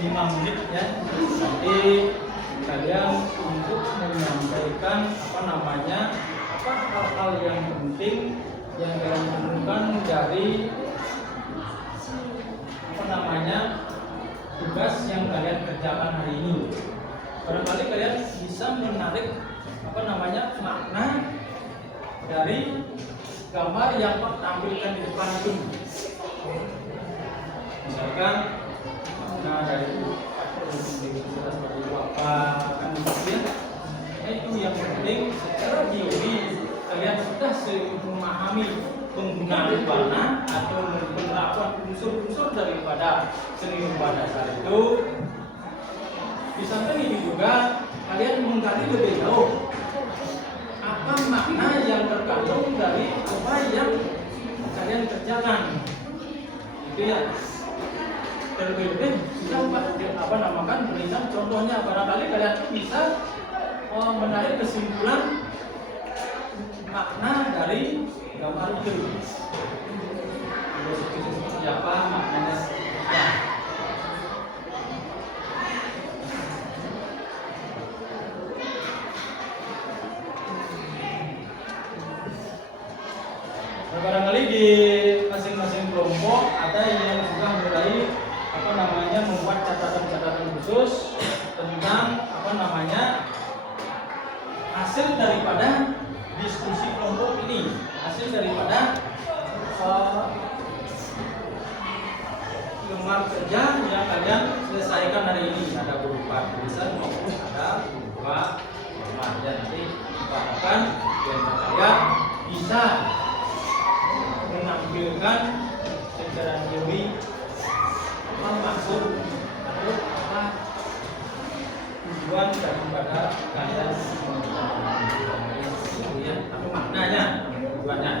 5 menit ya. Nanti kalian untuk menyampaikan apa hal-hal yang penting yang kalian temukan dari tugas yang kalian kerjakan hari ini. Barangkali kalian bisa menarik makna dari gambar yang Pak tampilkan di depan itu. Misalkan makna dari seperti itu apa kan ya. Itu yang penting secara teori kalian sudah memahami penggunaan warna atau penerapan unsur-unsur daripada seni rupa dasar itu. Di samping ini juga kalian menggali lebih jauh apa makna yang terkandung dari apa yang kalian kerjakan. Itu ya. Terlebih berikan contohnya, barangkali kalian bisa menarik kesimpulan makna dari gambar itu. Seperti apa maknanya? Ya. Barangkali di masing-masing kelompok ada yang sudah mulai membuat catatan-catatan khusus tentang hasil daripada diskusi kelompok ini, hasil daripada lembar kerja yang kalian selesaikan hari ini. Ada berupa tulisan maupun ada berupa lembar. Nanti bahkan kalian bisa menampilkan secara teori apa maksud atau apa tujuan daripada kalian atau maknanya, tujuannya.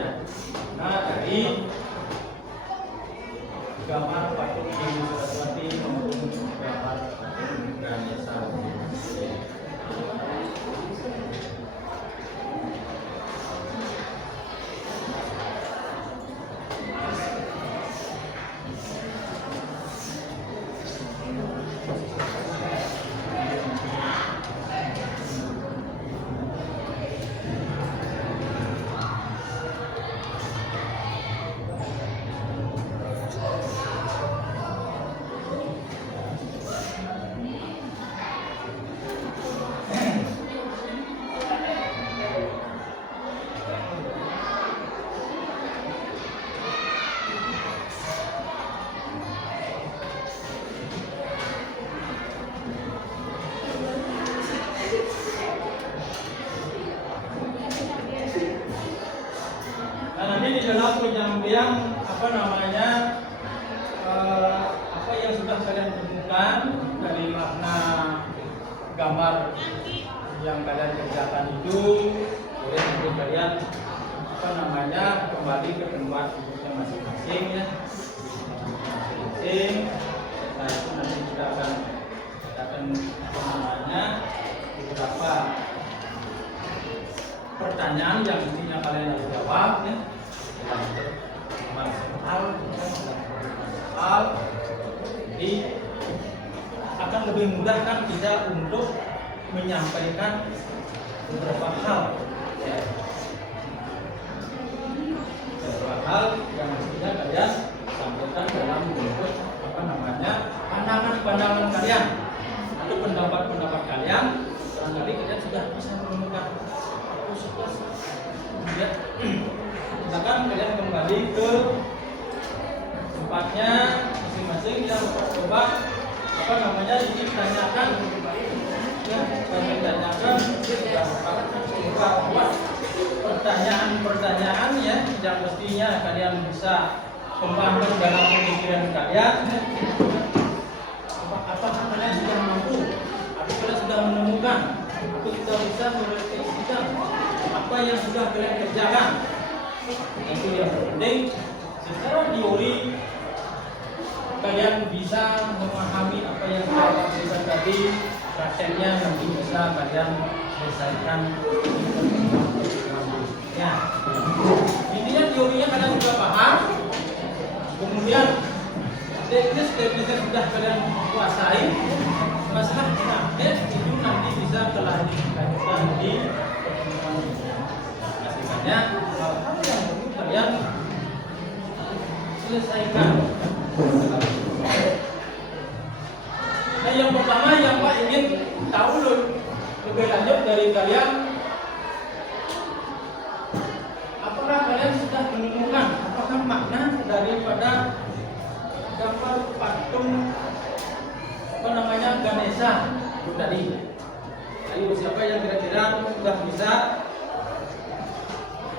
Nah, dari gambar patung Dewi Saraswati maupun gambar patung Ganesha. Di dalam penyampaian apa yang sudah kalian temukan dari makna gambar yang kalian kerjakan itu, boleh nanti kalian kembali ke tempat duduknya masing-masing ya. Nah itu nanti kita akan beberapa pertanyaan yang mestinya kalian harus jawab ya. Jadi akan lebih mudah kan kita untuk menyampaikan beberapa hal ya. Beberapa hal yang mestinya kalian sampaikan dalam bentuk pandangan-pandangan kalian atau pendapat-pendapat kalian. Barangkali kalian sudah bisa menemukan ya. Misalkan kalian kembali ke tempatnya masing-masing yang coba ini tanyakan ya, buat pertanyaan-pertanyaan ya yang mestinya kalian bisa kembangkan dalam pemikiran kalian. Apakah kalian sudah mampu atau kalian sudah menemukan atau kita bisa merefleksikan apa yang sudah kalian kerjakan. Itu yang penting. Secara teori kalian bisa memahami apa yang saya sampaikan tadi, prakteknya nanti bisa kalian selesaikan ya. Intinya teorinya kalian sudah paham, kemudian teknisnya sudah kalian kuasai. Masalah target itu nanti bisa dilanjutkan di pertemuan masing-masingnya. Hal-hal yang perlu kalian selesaikan. Nah, yang pertama yang Pak ingin tahu lebih lanjut dari kalian, apakah kalian sudah menemukan apakah makna daripada gambar patung Ganesha itu tadi? Ayo, siapa yang kira-kira sudah bisa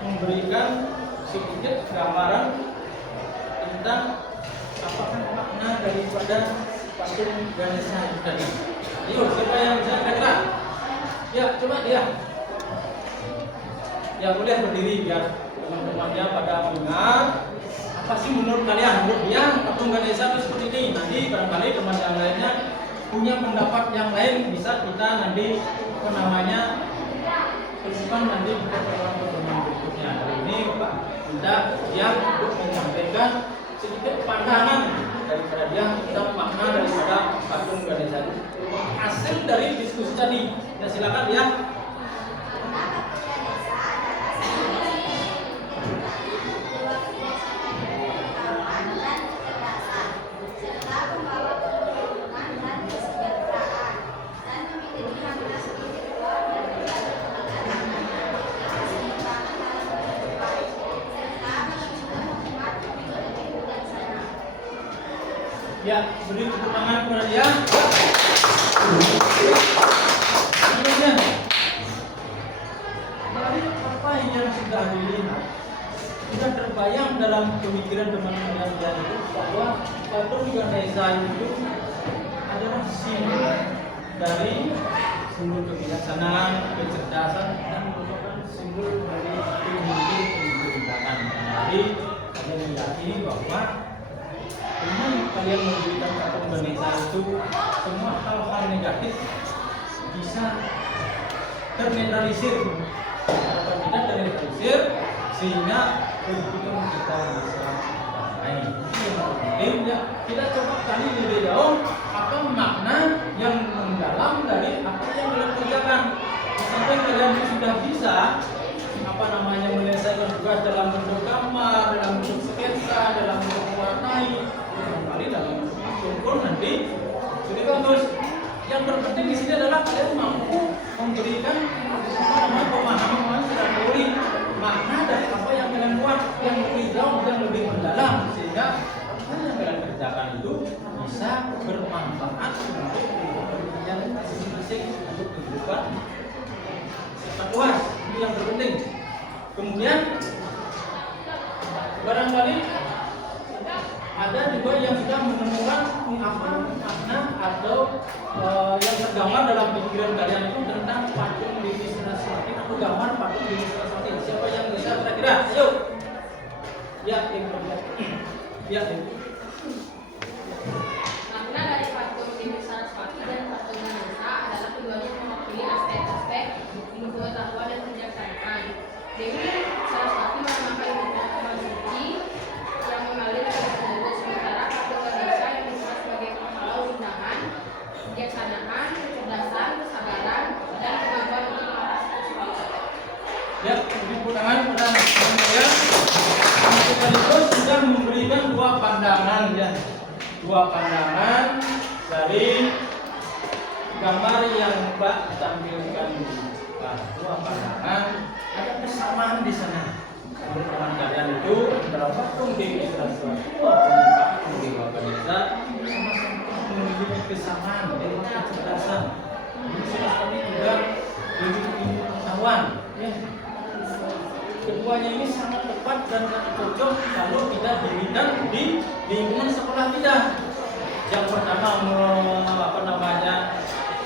memberikan sedikit gambaran tentang apakah makna daripada patung Ganesha itu tadi? Ayo, siapa yang bisa kira-kira? Ya, coba dia. Ya, boleh berdiri biar teman-temannya pada mendengar. Apa sih menurut kalian? Menurut dia patung Ganesha itu seperti ini. Nanti barangkali teman yang lainnya punya pendapat yang lain, bisa kita nanti temukan nanti pertemuan berikutnya. Hari ini Pak Bunda yang untuk menyampaikan sedikit pandangan daripada dia tentang makna daripada patung Ganesha itu hasil dari diskusi tadi. Ya, silakan ya. Ya, beri tepuk tangan kepada dia. Selanjutnya, dari apa yang sudah dilihat, sudah terbayang dalam pemikiran teman-teman yang itu bahwa patung Ganesha itu adalah simbol dari simbol kebijaksanaan, kecerdasan, dan merupakan simbol dari pemimpin pemerintahan. Jadi, kalian meyakini bahwa dengan kalian memberikan patung Ganesha itu, semua hal-hal negatif bisa ternetralisir atau tidak ternetralisir, sehingga kehidupan kita bisa baik. Itu yang penting ya. Kita coba kali lebih jauh apa makna yang mendalam dari apa yang kalian kerjakan. Sampai kalian sudah bisa menyelesaikan tugas dalam bentuk gambar, dalam bentuk sketsa, dalam bentuk mewarnai, kembali dalam bentuk nanti sudah bagus. Yang terpenting di sini adalah kalian mampu memberikan pemahaman secara teori makna dari apa yang kalian buat yang lebih jauh dan lebih mendalam, sehingga apa yang kalian kerjakan itu bisa bermanfaat untuk kehidupan masing-masing, untuk kehidupan secara luas. Ini yang terpenting. Kemudian barangkali ada juga yang sudah menemukan apa makna atau yang tergambar dalam pikiran kalian itu tentang patung Dewi Saraswati atau gambar patung Dewi Saraswati. Siapa yang bisa kira-kira? Ayo. Ya, ya. Makna dari patung Dewi Saraswati dan patung Ganesha adalah keduanya mewakili aspek-aspek ilmu pengetahuan dan kebijaksanaan. Dewi Saraswati merupakan ilmu suci yang mengalir dari penduduk, sementara patung Ganesha yang dibuat sebagai pahlawan undangan, kebijaksanaan, kecerdasan, kesabaran, dan kemampuan untuk mengatasi sesuatu. Ya, tepuk tangan pada teman saya. Kita itu sudah memberikan dua pandangan ya, dua pandangan dari gambar yang Mbak tampilkan. Nah, dua pandangan, ada kesamaan di sana. Teman kalian itu antara patung Dewi Saraswati maupun patung Dewi Ganesha sama-sama memiliki kesamaan dari kecerdasan. Dewi Saraswati juga memiliki ilmu pengetahuan. Ya. Keduanya ini sangat tepat dan sangat cocok kalau kita diberikan di lingkungan sekolah kita. Yang pertama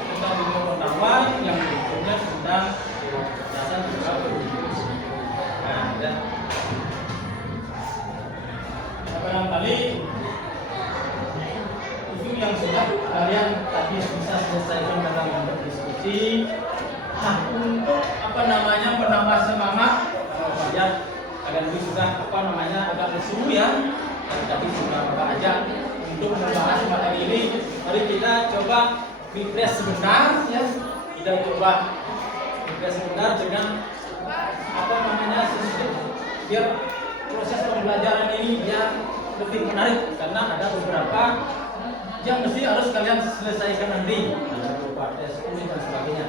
tentang ilmu pengetahuan, yang berikutnya tentang kecerdasan juga begitu. Nah, dan barangkali itu yang sudah kalian tadi bisa selesaikan dalam bentuk diskusi. Nah, untuk menambah semangat, ya kalian itu sudah agak lesu ya, tapi tadi sudah Bapak ajak untuk membahas materi ini, mari kita coba refresh sebentar ya. Kita coba refresh sebentar dengan apa namanya sedikit biar proses pembelajaran ini biar lebih menarik, karena ada beberapa yang mesti harus kalian selesaikan nanti, ada beberapa tes tulis dan sebagainya.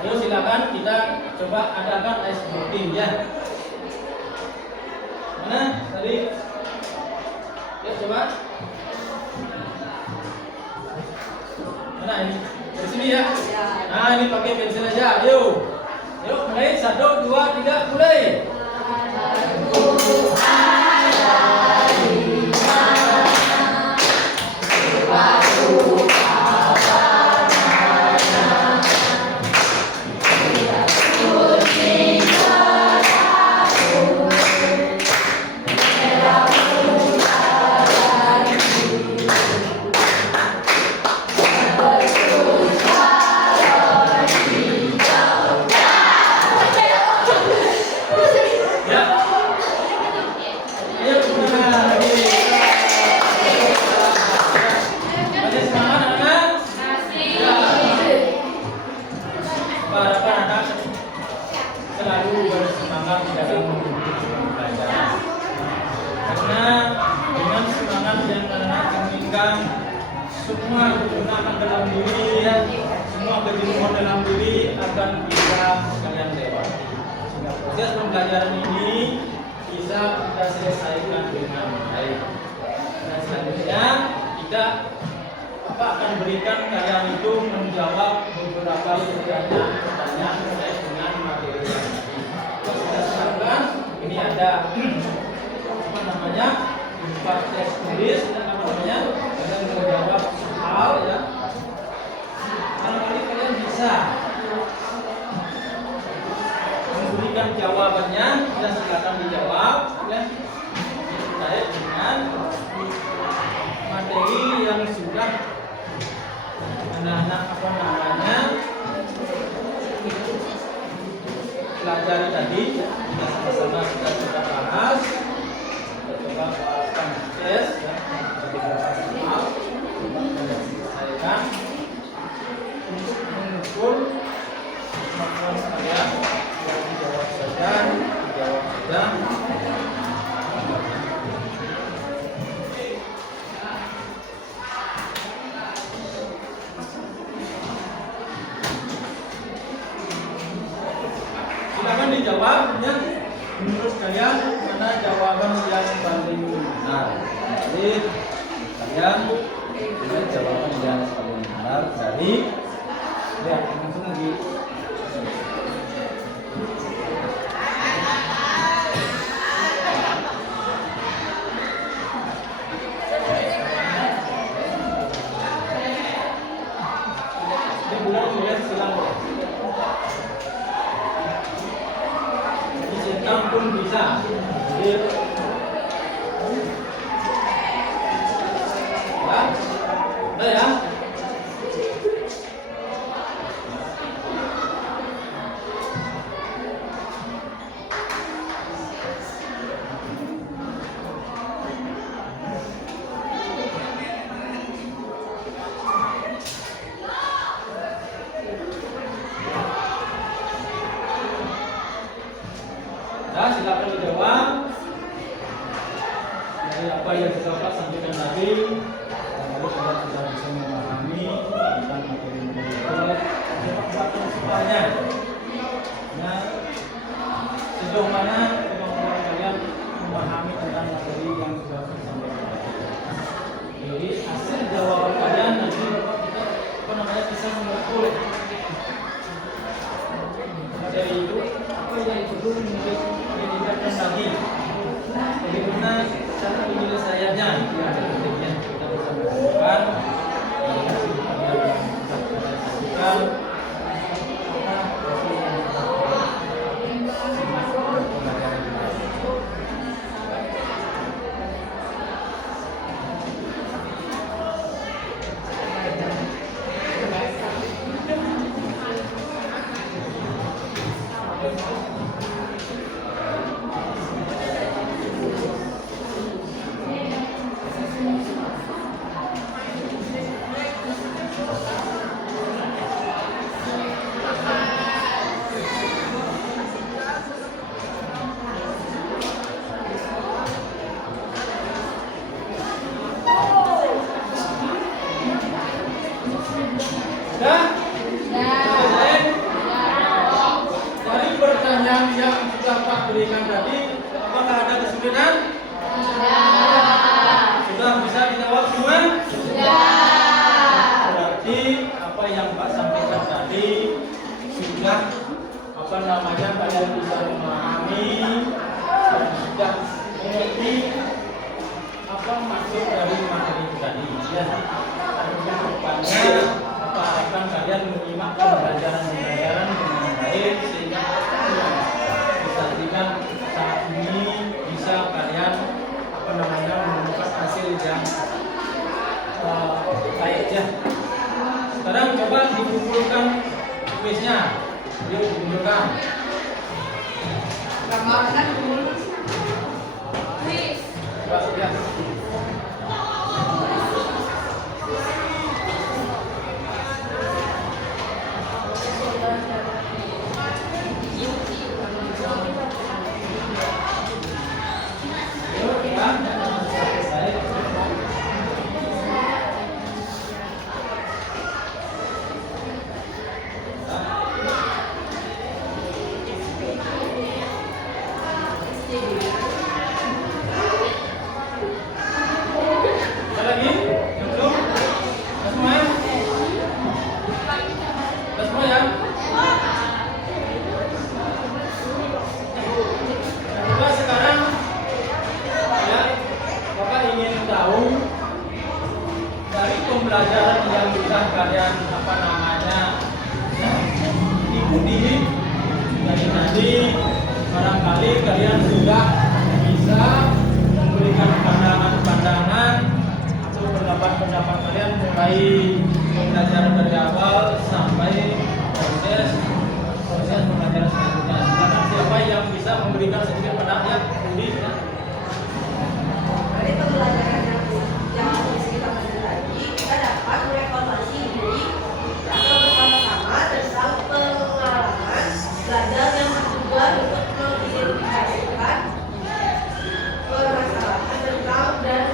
Ayo silakan kita coba adakan ice breaking ya. Mana tadi? Ya coba. Mana ini? Dari sini ya. Nah ini pakai pensil aja. Ayo. Yuk mulai 1, 2, 3 mulai. Semua gunakan dalam diri ya, semua kejenuhan dalam diri akan bisa kalian lewati. Sehingga proses pembelajaran ini bisa kita selesaikan dengan baik. Dan selanjutnya kita akan berikan kalian itu menjawab beberapa pertanyaan terkait dengan materi yang tadi. Kita siapkan, ini ada apa namanya 4 tes tulis dan apa namanya kalian menjawab soal ya. Barangkali kalian bisa memberikan jawabannya, dan silakan dijawab ya, terkait dengan materi yang sudah anak-anak apa namanya pelajari tadi. Kita sama-sama kita coba bahas, kita coba bahaskan tes ya, beberapa soal yang diselesaikan untuk mengukur kemampuan kalian. Yang dijawab saja, dijawab saja. Silakan dijawab ya, menurut kalian mana jawaban yang paling benar. Jadi kalian pilih jawaban yang paling benar dari ya langsung di pun bisa. Jadi, ya, udah ya. Nah, silakan dijawab dari apa yang kita sampaikan tadi. Lalu kalian sudah bisa memahami tentang materi tersebut. Soalnya, nah, sejauh mana kemampuan kalian memahami tentang materi yang sudah saya sampaikan tadi. Jadi hasil jawaban kalian nanti kita apa namanya bisa mengukur materi itu apa yang perlu ditingkatkan lagi, bagaimana cara penyelesaiannya. Ya, kemudian kita bisa melakukan yang Pak sampaikan tadi sudah kalian bisa memahami dan sudah mengerti apa maksud dari materi itu tadi ya. Kedepannya harapkan kalian menyimak pembelajaran dengan baik sehingga disajikan saat ini bisa kalian menemukan hasil yang baiknya. Sekarang coba dikumpulkan kuisnya. Yuk dikumpulkan. Gambarkan dulu. Kuis. Coba ya. Pembelajaran yang sudah kalian ikuti dari tadi, barangkali kalian sudah bisa memberikan pandangan-pandangan atau pendapat-pendapat kalian mulai pembelajaran dari awal sampai proses pembelajaran selanjutnya. Silakan siapa yang bisa memberikan sedikit pendapat tulis ya. Dari pembelajaran yang kita tadi, kita dapat mengevaluasi diri atau bersama-sama tentang pengalaman belajar yang bertujuan untuk mengidentifikasikan permasalahan tentang dan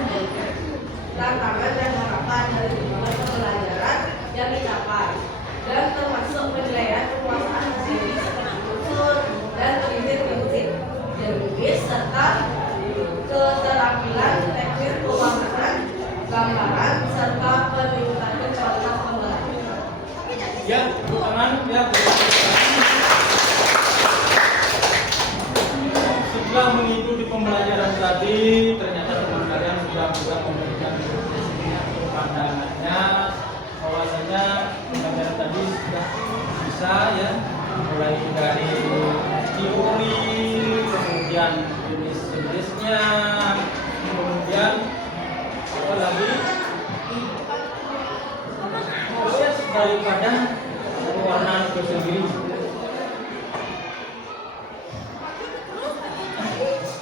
tantangan dan harapan dari tujuan pembelajaran yang dicapai, dan termasuk penilaian penguasaan diri unsur dan prinsip-prinsip jenis serta keterampilan teknik pewarnaan, gambaran, serta peningkatan kualitas pembelajaran. Ya, tangan ya. Setelah mengikuti pembelajaran tadi, ternyata teman kalian sudah bisa memberikan pandangannya bahwasanya pembelajaran tadi sudah bisa ya, mulai dari teori, kemudian jenis-jenisnya, kemudian apa lagi proses daripada pewarnaan itu sendiri.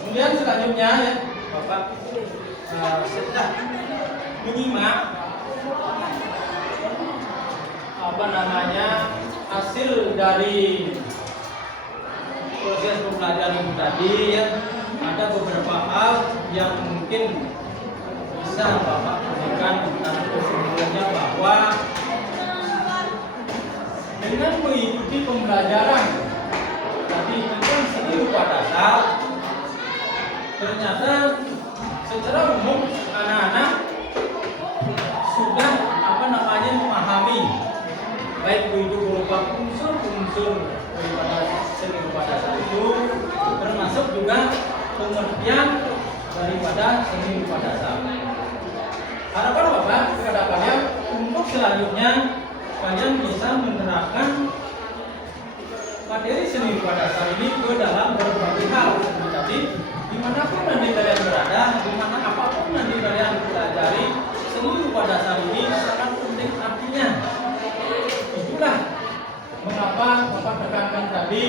Kemudian selanjutnya ya Bapak setelah menyimak hasil dari proses pembelajaran itu tadi ya, ada beberapa hal yang mungkin bisa Bapak berikan tentang kesimpulannya bahwa dengan mengikuti pembelajaran tadi tentang seni rupa dasar, ternyata secara umum anak-anak sudah memahami baik itu berupa unsur-unsur daripada seni rupa dasar itu, termasuk juga pengertian daripada seni rupa dasar. Harapan Bapak kepada kalian untuk selanjutnya kalian bisa menerapkan materi seni rupa dasar ini ke dalam berbagai hal seperti tadi, dimanapun nanti kalian berada, dimana apapun nanti kalian pelajari, seni rupa dasar ini sangat penting artinya. Itulah mengapa Bapak tekankan tadi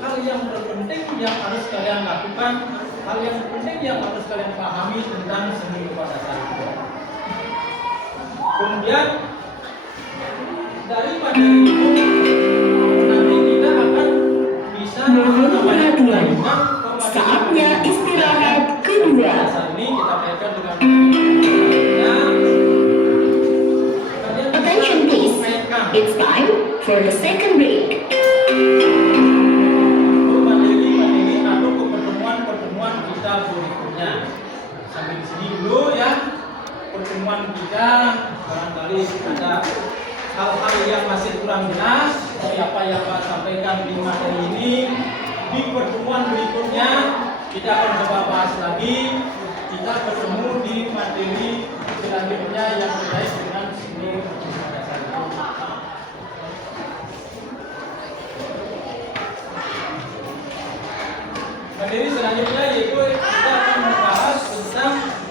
hal yang terpenting yang harus kalian lakukan, hal yang penting yang harus kalian pahami tentang seni rupa dasar itu. Kemudian dari materi itu nanti kita akan bisa Mohon perhatian, saatnya istirahat kedua. dasar ini kita kaitkan dengan Attention please, it's time for the second break. materi atau pertemuan kita berikutnya. Sampai di sini dulu ya pertemuan teman-teman kita barangkali ada hal-hal yang masih kurang jelas dari apa yang Pak sampaikan di materi ini, di pertemuan berikutnya kita akan coba bahas lagi. Kita bertemu di materi selanjutnya yang terkait dengan seni pada saat itu. Materi selanjutnya yaitu kita akan membahas tentang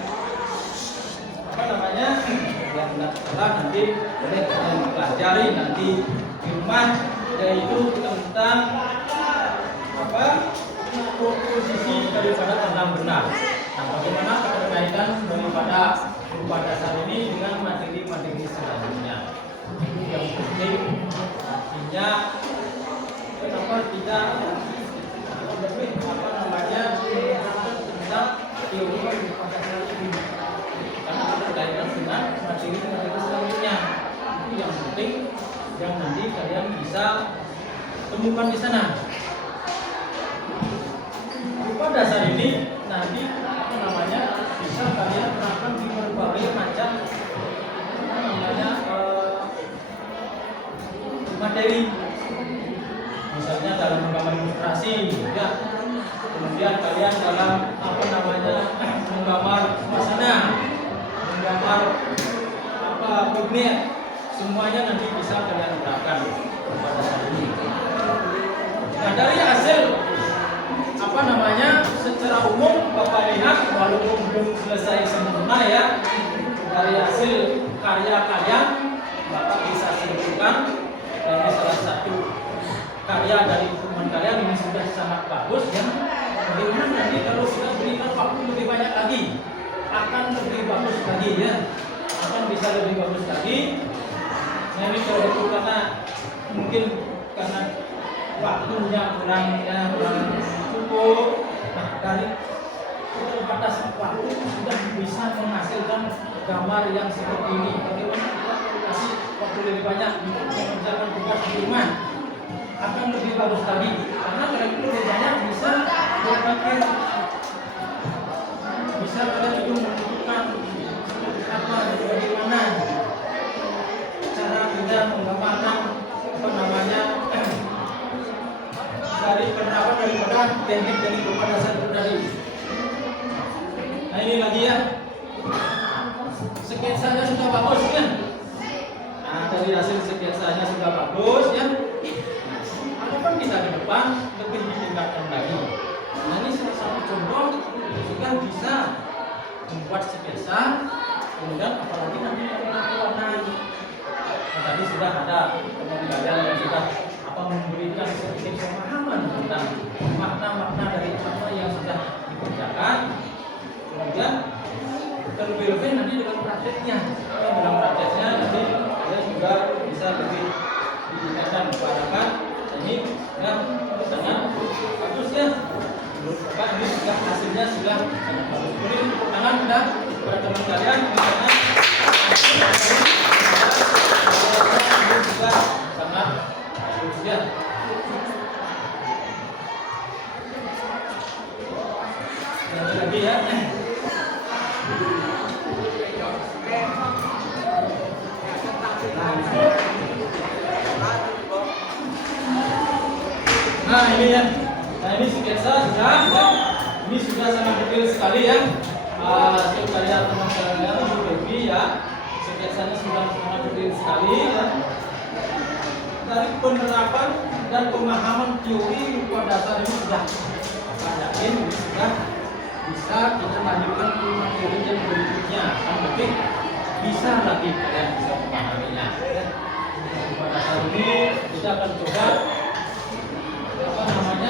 yang telah nanti boleh kalian pelajari nanti di rumah, yaitu tentang proposisi daripada tentang benar. Nah, bagaimana keterkaitan daripada berupa dasar ini dengan materi-materi selanjutnya? Itu yang penting. Artinya kenapa tidak lebih tentang teori berupa dasar ini? Karena berkaitan dengan materi selanjutnya. Itu yang penting yang nanti kalian bisa temukan di sana. Berupa dasar ini nanti bisa kalian terapkan di berbagai macam materi. Misalnya dalam menggambar ilustrasi, ya. Kemudian kalian dalam menggambar suasana, menggambar piknik, semuanya nanti bisa kalian terapkan pada saat ini. Nah, dari hasil secara umum Bapak lihat walaupun belum selesai sempurna ya, dari hasil karya kalian Bapak bisa simpulkan ini salah satu karya dari teman kalian ini sudah sangat bagus ya. Bagaimana nanti kalau sudah berikan waktu lebih banyak lagi akan lebih bagus lagi ya, akan bisa lebih bagus lagi. Nah ini kalau itu karena mungkin karena waktunya kurang cukup. Nah dari keterbatasan waktu sudah bisa menghasilkan gambar yang seperti ini. Bagaimana kita kasih waktu lebih banyak untuk mengerjakan tugas di rumah akan lebih bagus lagi, karena kalau itu lebih banyak bisa berpikir, bisa kalian itu menentukan bagaimana cara kita menggambarkan dari penerapan daripada teknik berupa dasar itu tadi. Nah ini lagi ya, sketsanya sudah bagus ya. Nah dari hasil sketsanya sudah bagus ya. Harapan kita ke depan lebih ditingkatkan lagi. Nah ini salah satu contoh juga bisa membuat sketsa, kemudian apalagi nanti warna. Nah tadi sudah ada teman kalian yang sudah memberikan sedikit pemahaman tentang makna-makna dari apa yang sudah dikerjakan. Kemudian terlebih-lebih nanti dengan prakteknya, dalam prakteknya nanti kalian juga bisa lebih ditingkatkan. Harapan ini ya sangat bagus ya. Menurut Bapak ini sudah hasilnya sudah sangat bagus. Beri tepuk tangan sudah kepada teman kalian karena ini juga sangat bagus ya. Lagi ya. Nah ini ya, nah ini sketsa sudah, ya. Ini sudah sangat detail sekali ya. Hasil karya teman kalian Bu Devi ya, sketsanya sudah sangat detail sekali ya. Dari penerapan dan pemahaman teori rupa dasar ini sudah yakin sudah bisa kita lanjutkan ke materi yang berikutnya. Yang penting bisa lagi kalian bisa memahaminya. Ya. Rupa dasar ini kita akan coba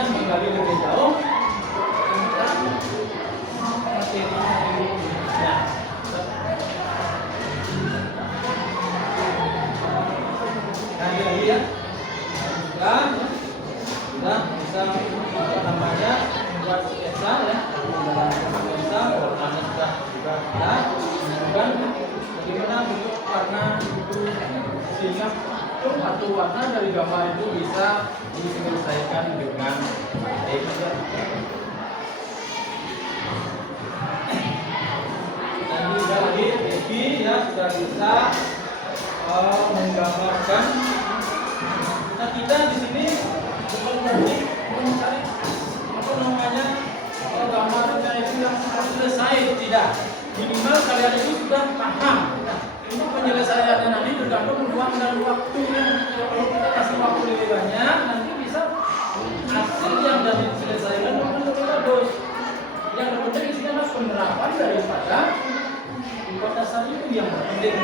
menggali lebih jauh tentang materi-materinya. Nah ini ya, sudah bisa membuat sketsa ya, sketsa warnanya sudah ada, dan bagaimana bentuk warna itu sehingga satu warna dari gambar itu bisa diselesaikan dengan baik. Dan juga lagi Devi ya sudah bisa menggambarkan. Nah, kita di sini bukan berarti mencari apa namanya gambarnya itu yang selesai, tidak. Minimal kalian itu sudah paham. Nah, ini penyelesaiannya nanti tergantung ruang dan waktunya. Kalau kita kasih waktu lebih banyak, nanti bisa hasil yang dari diselesaikan akan lebih bagus. Yang terpenting di sini adalah penerapan daripada buat dasar itu yang penting.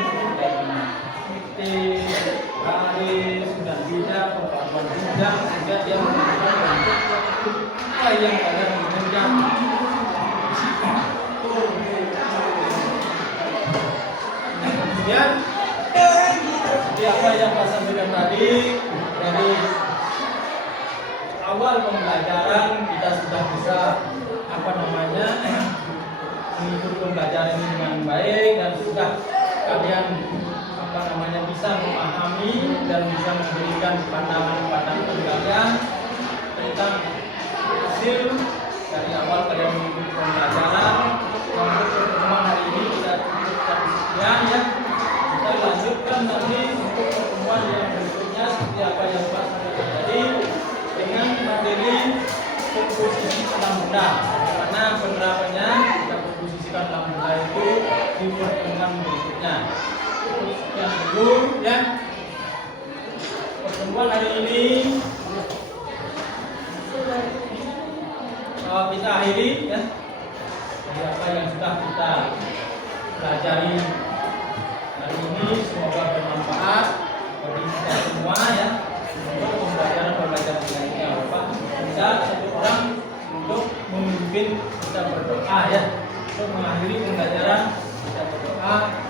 Baris dan bidang, pengetahuan bidang, sehingga dia menentukan bentuk apa yang kalian inginkan. Kemudian seperti apa yang Pak sampaikan tadi, dari awal pembelajaran kita sudah bisa mengikuti pembelajaran ini dengan baik dan sudah kalian bisa memahami dan bisa memberikan pandangan-pandangan kalian tentang hasil dari awal kalian mengikuti pembelajaran. Untuk pertemuan hari ini kita cukupkan sekian ya. Kita lanjutkan nanti untuk pertemuan yang berikutnya seperti apa yang Pak sampaikan tadi dengan materi komposisi lambda. Karena penerapannya kita komposisikan lambda itu di pertemuan berikutnya. Yang dulu ya, pertemuan hari ini kita akhiri ya. Jadi apa yang sudah kita pelajari hari ini semoga bermanfaat bagi kita semua ya. Semoga pembelajaran ini apa bisa satu orang untuk memimpin kita berdoa ya, untuk mengakhiri pembelajaran kita berdoa.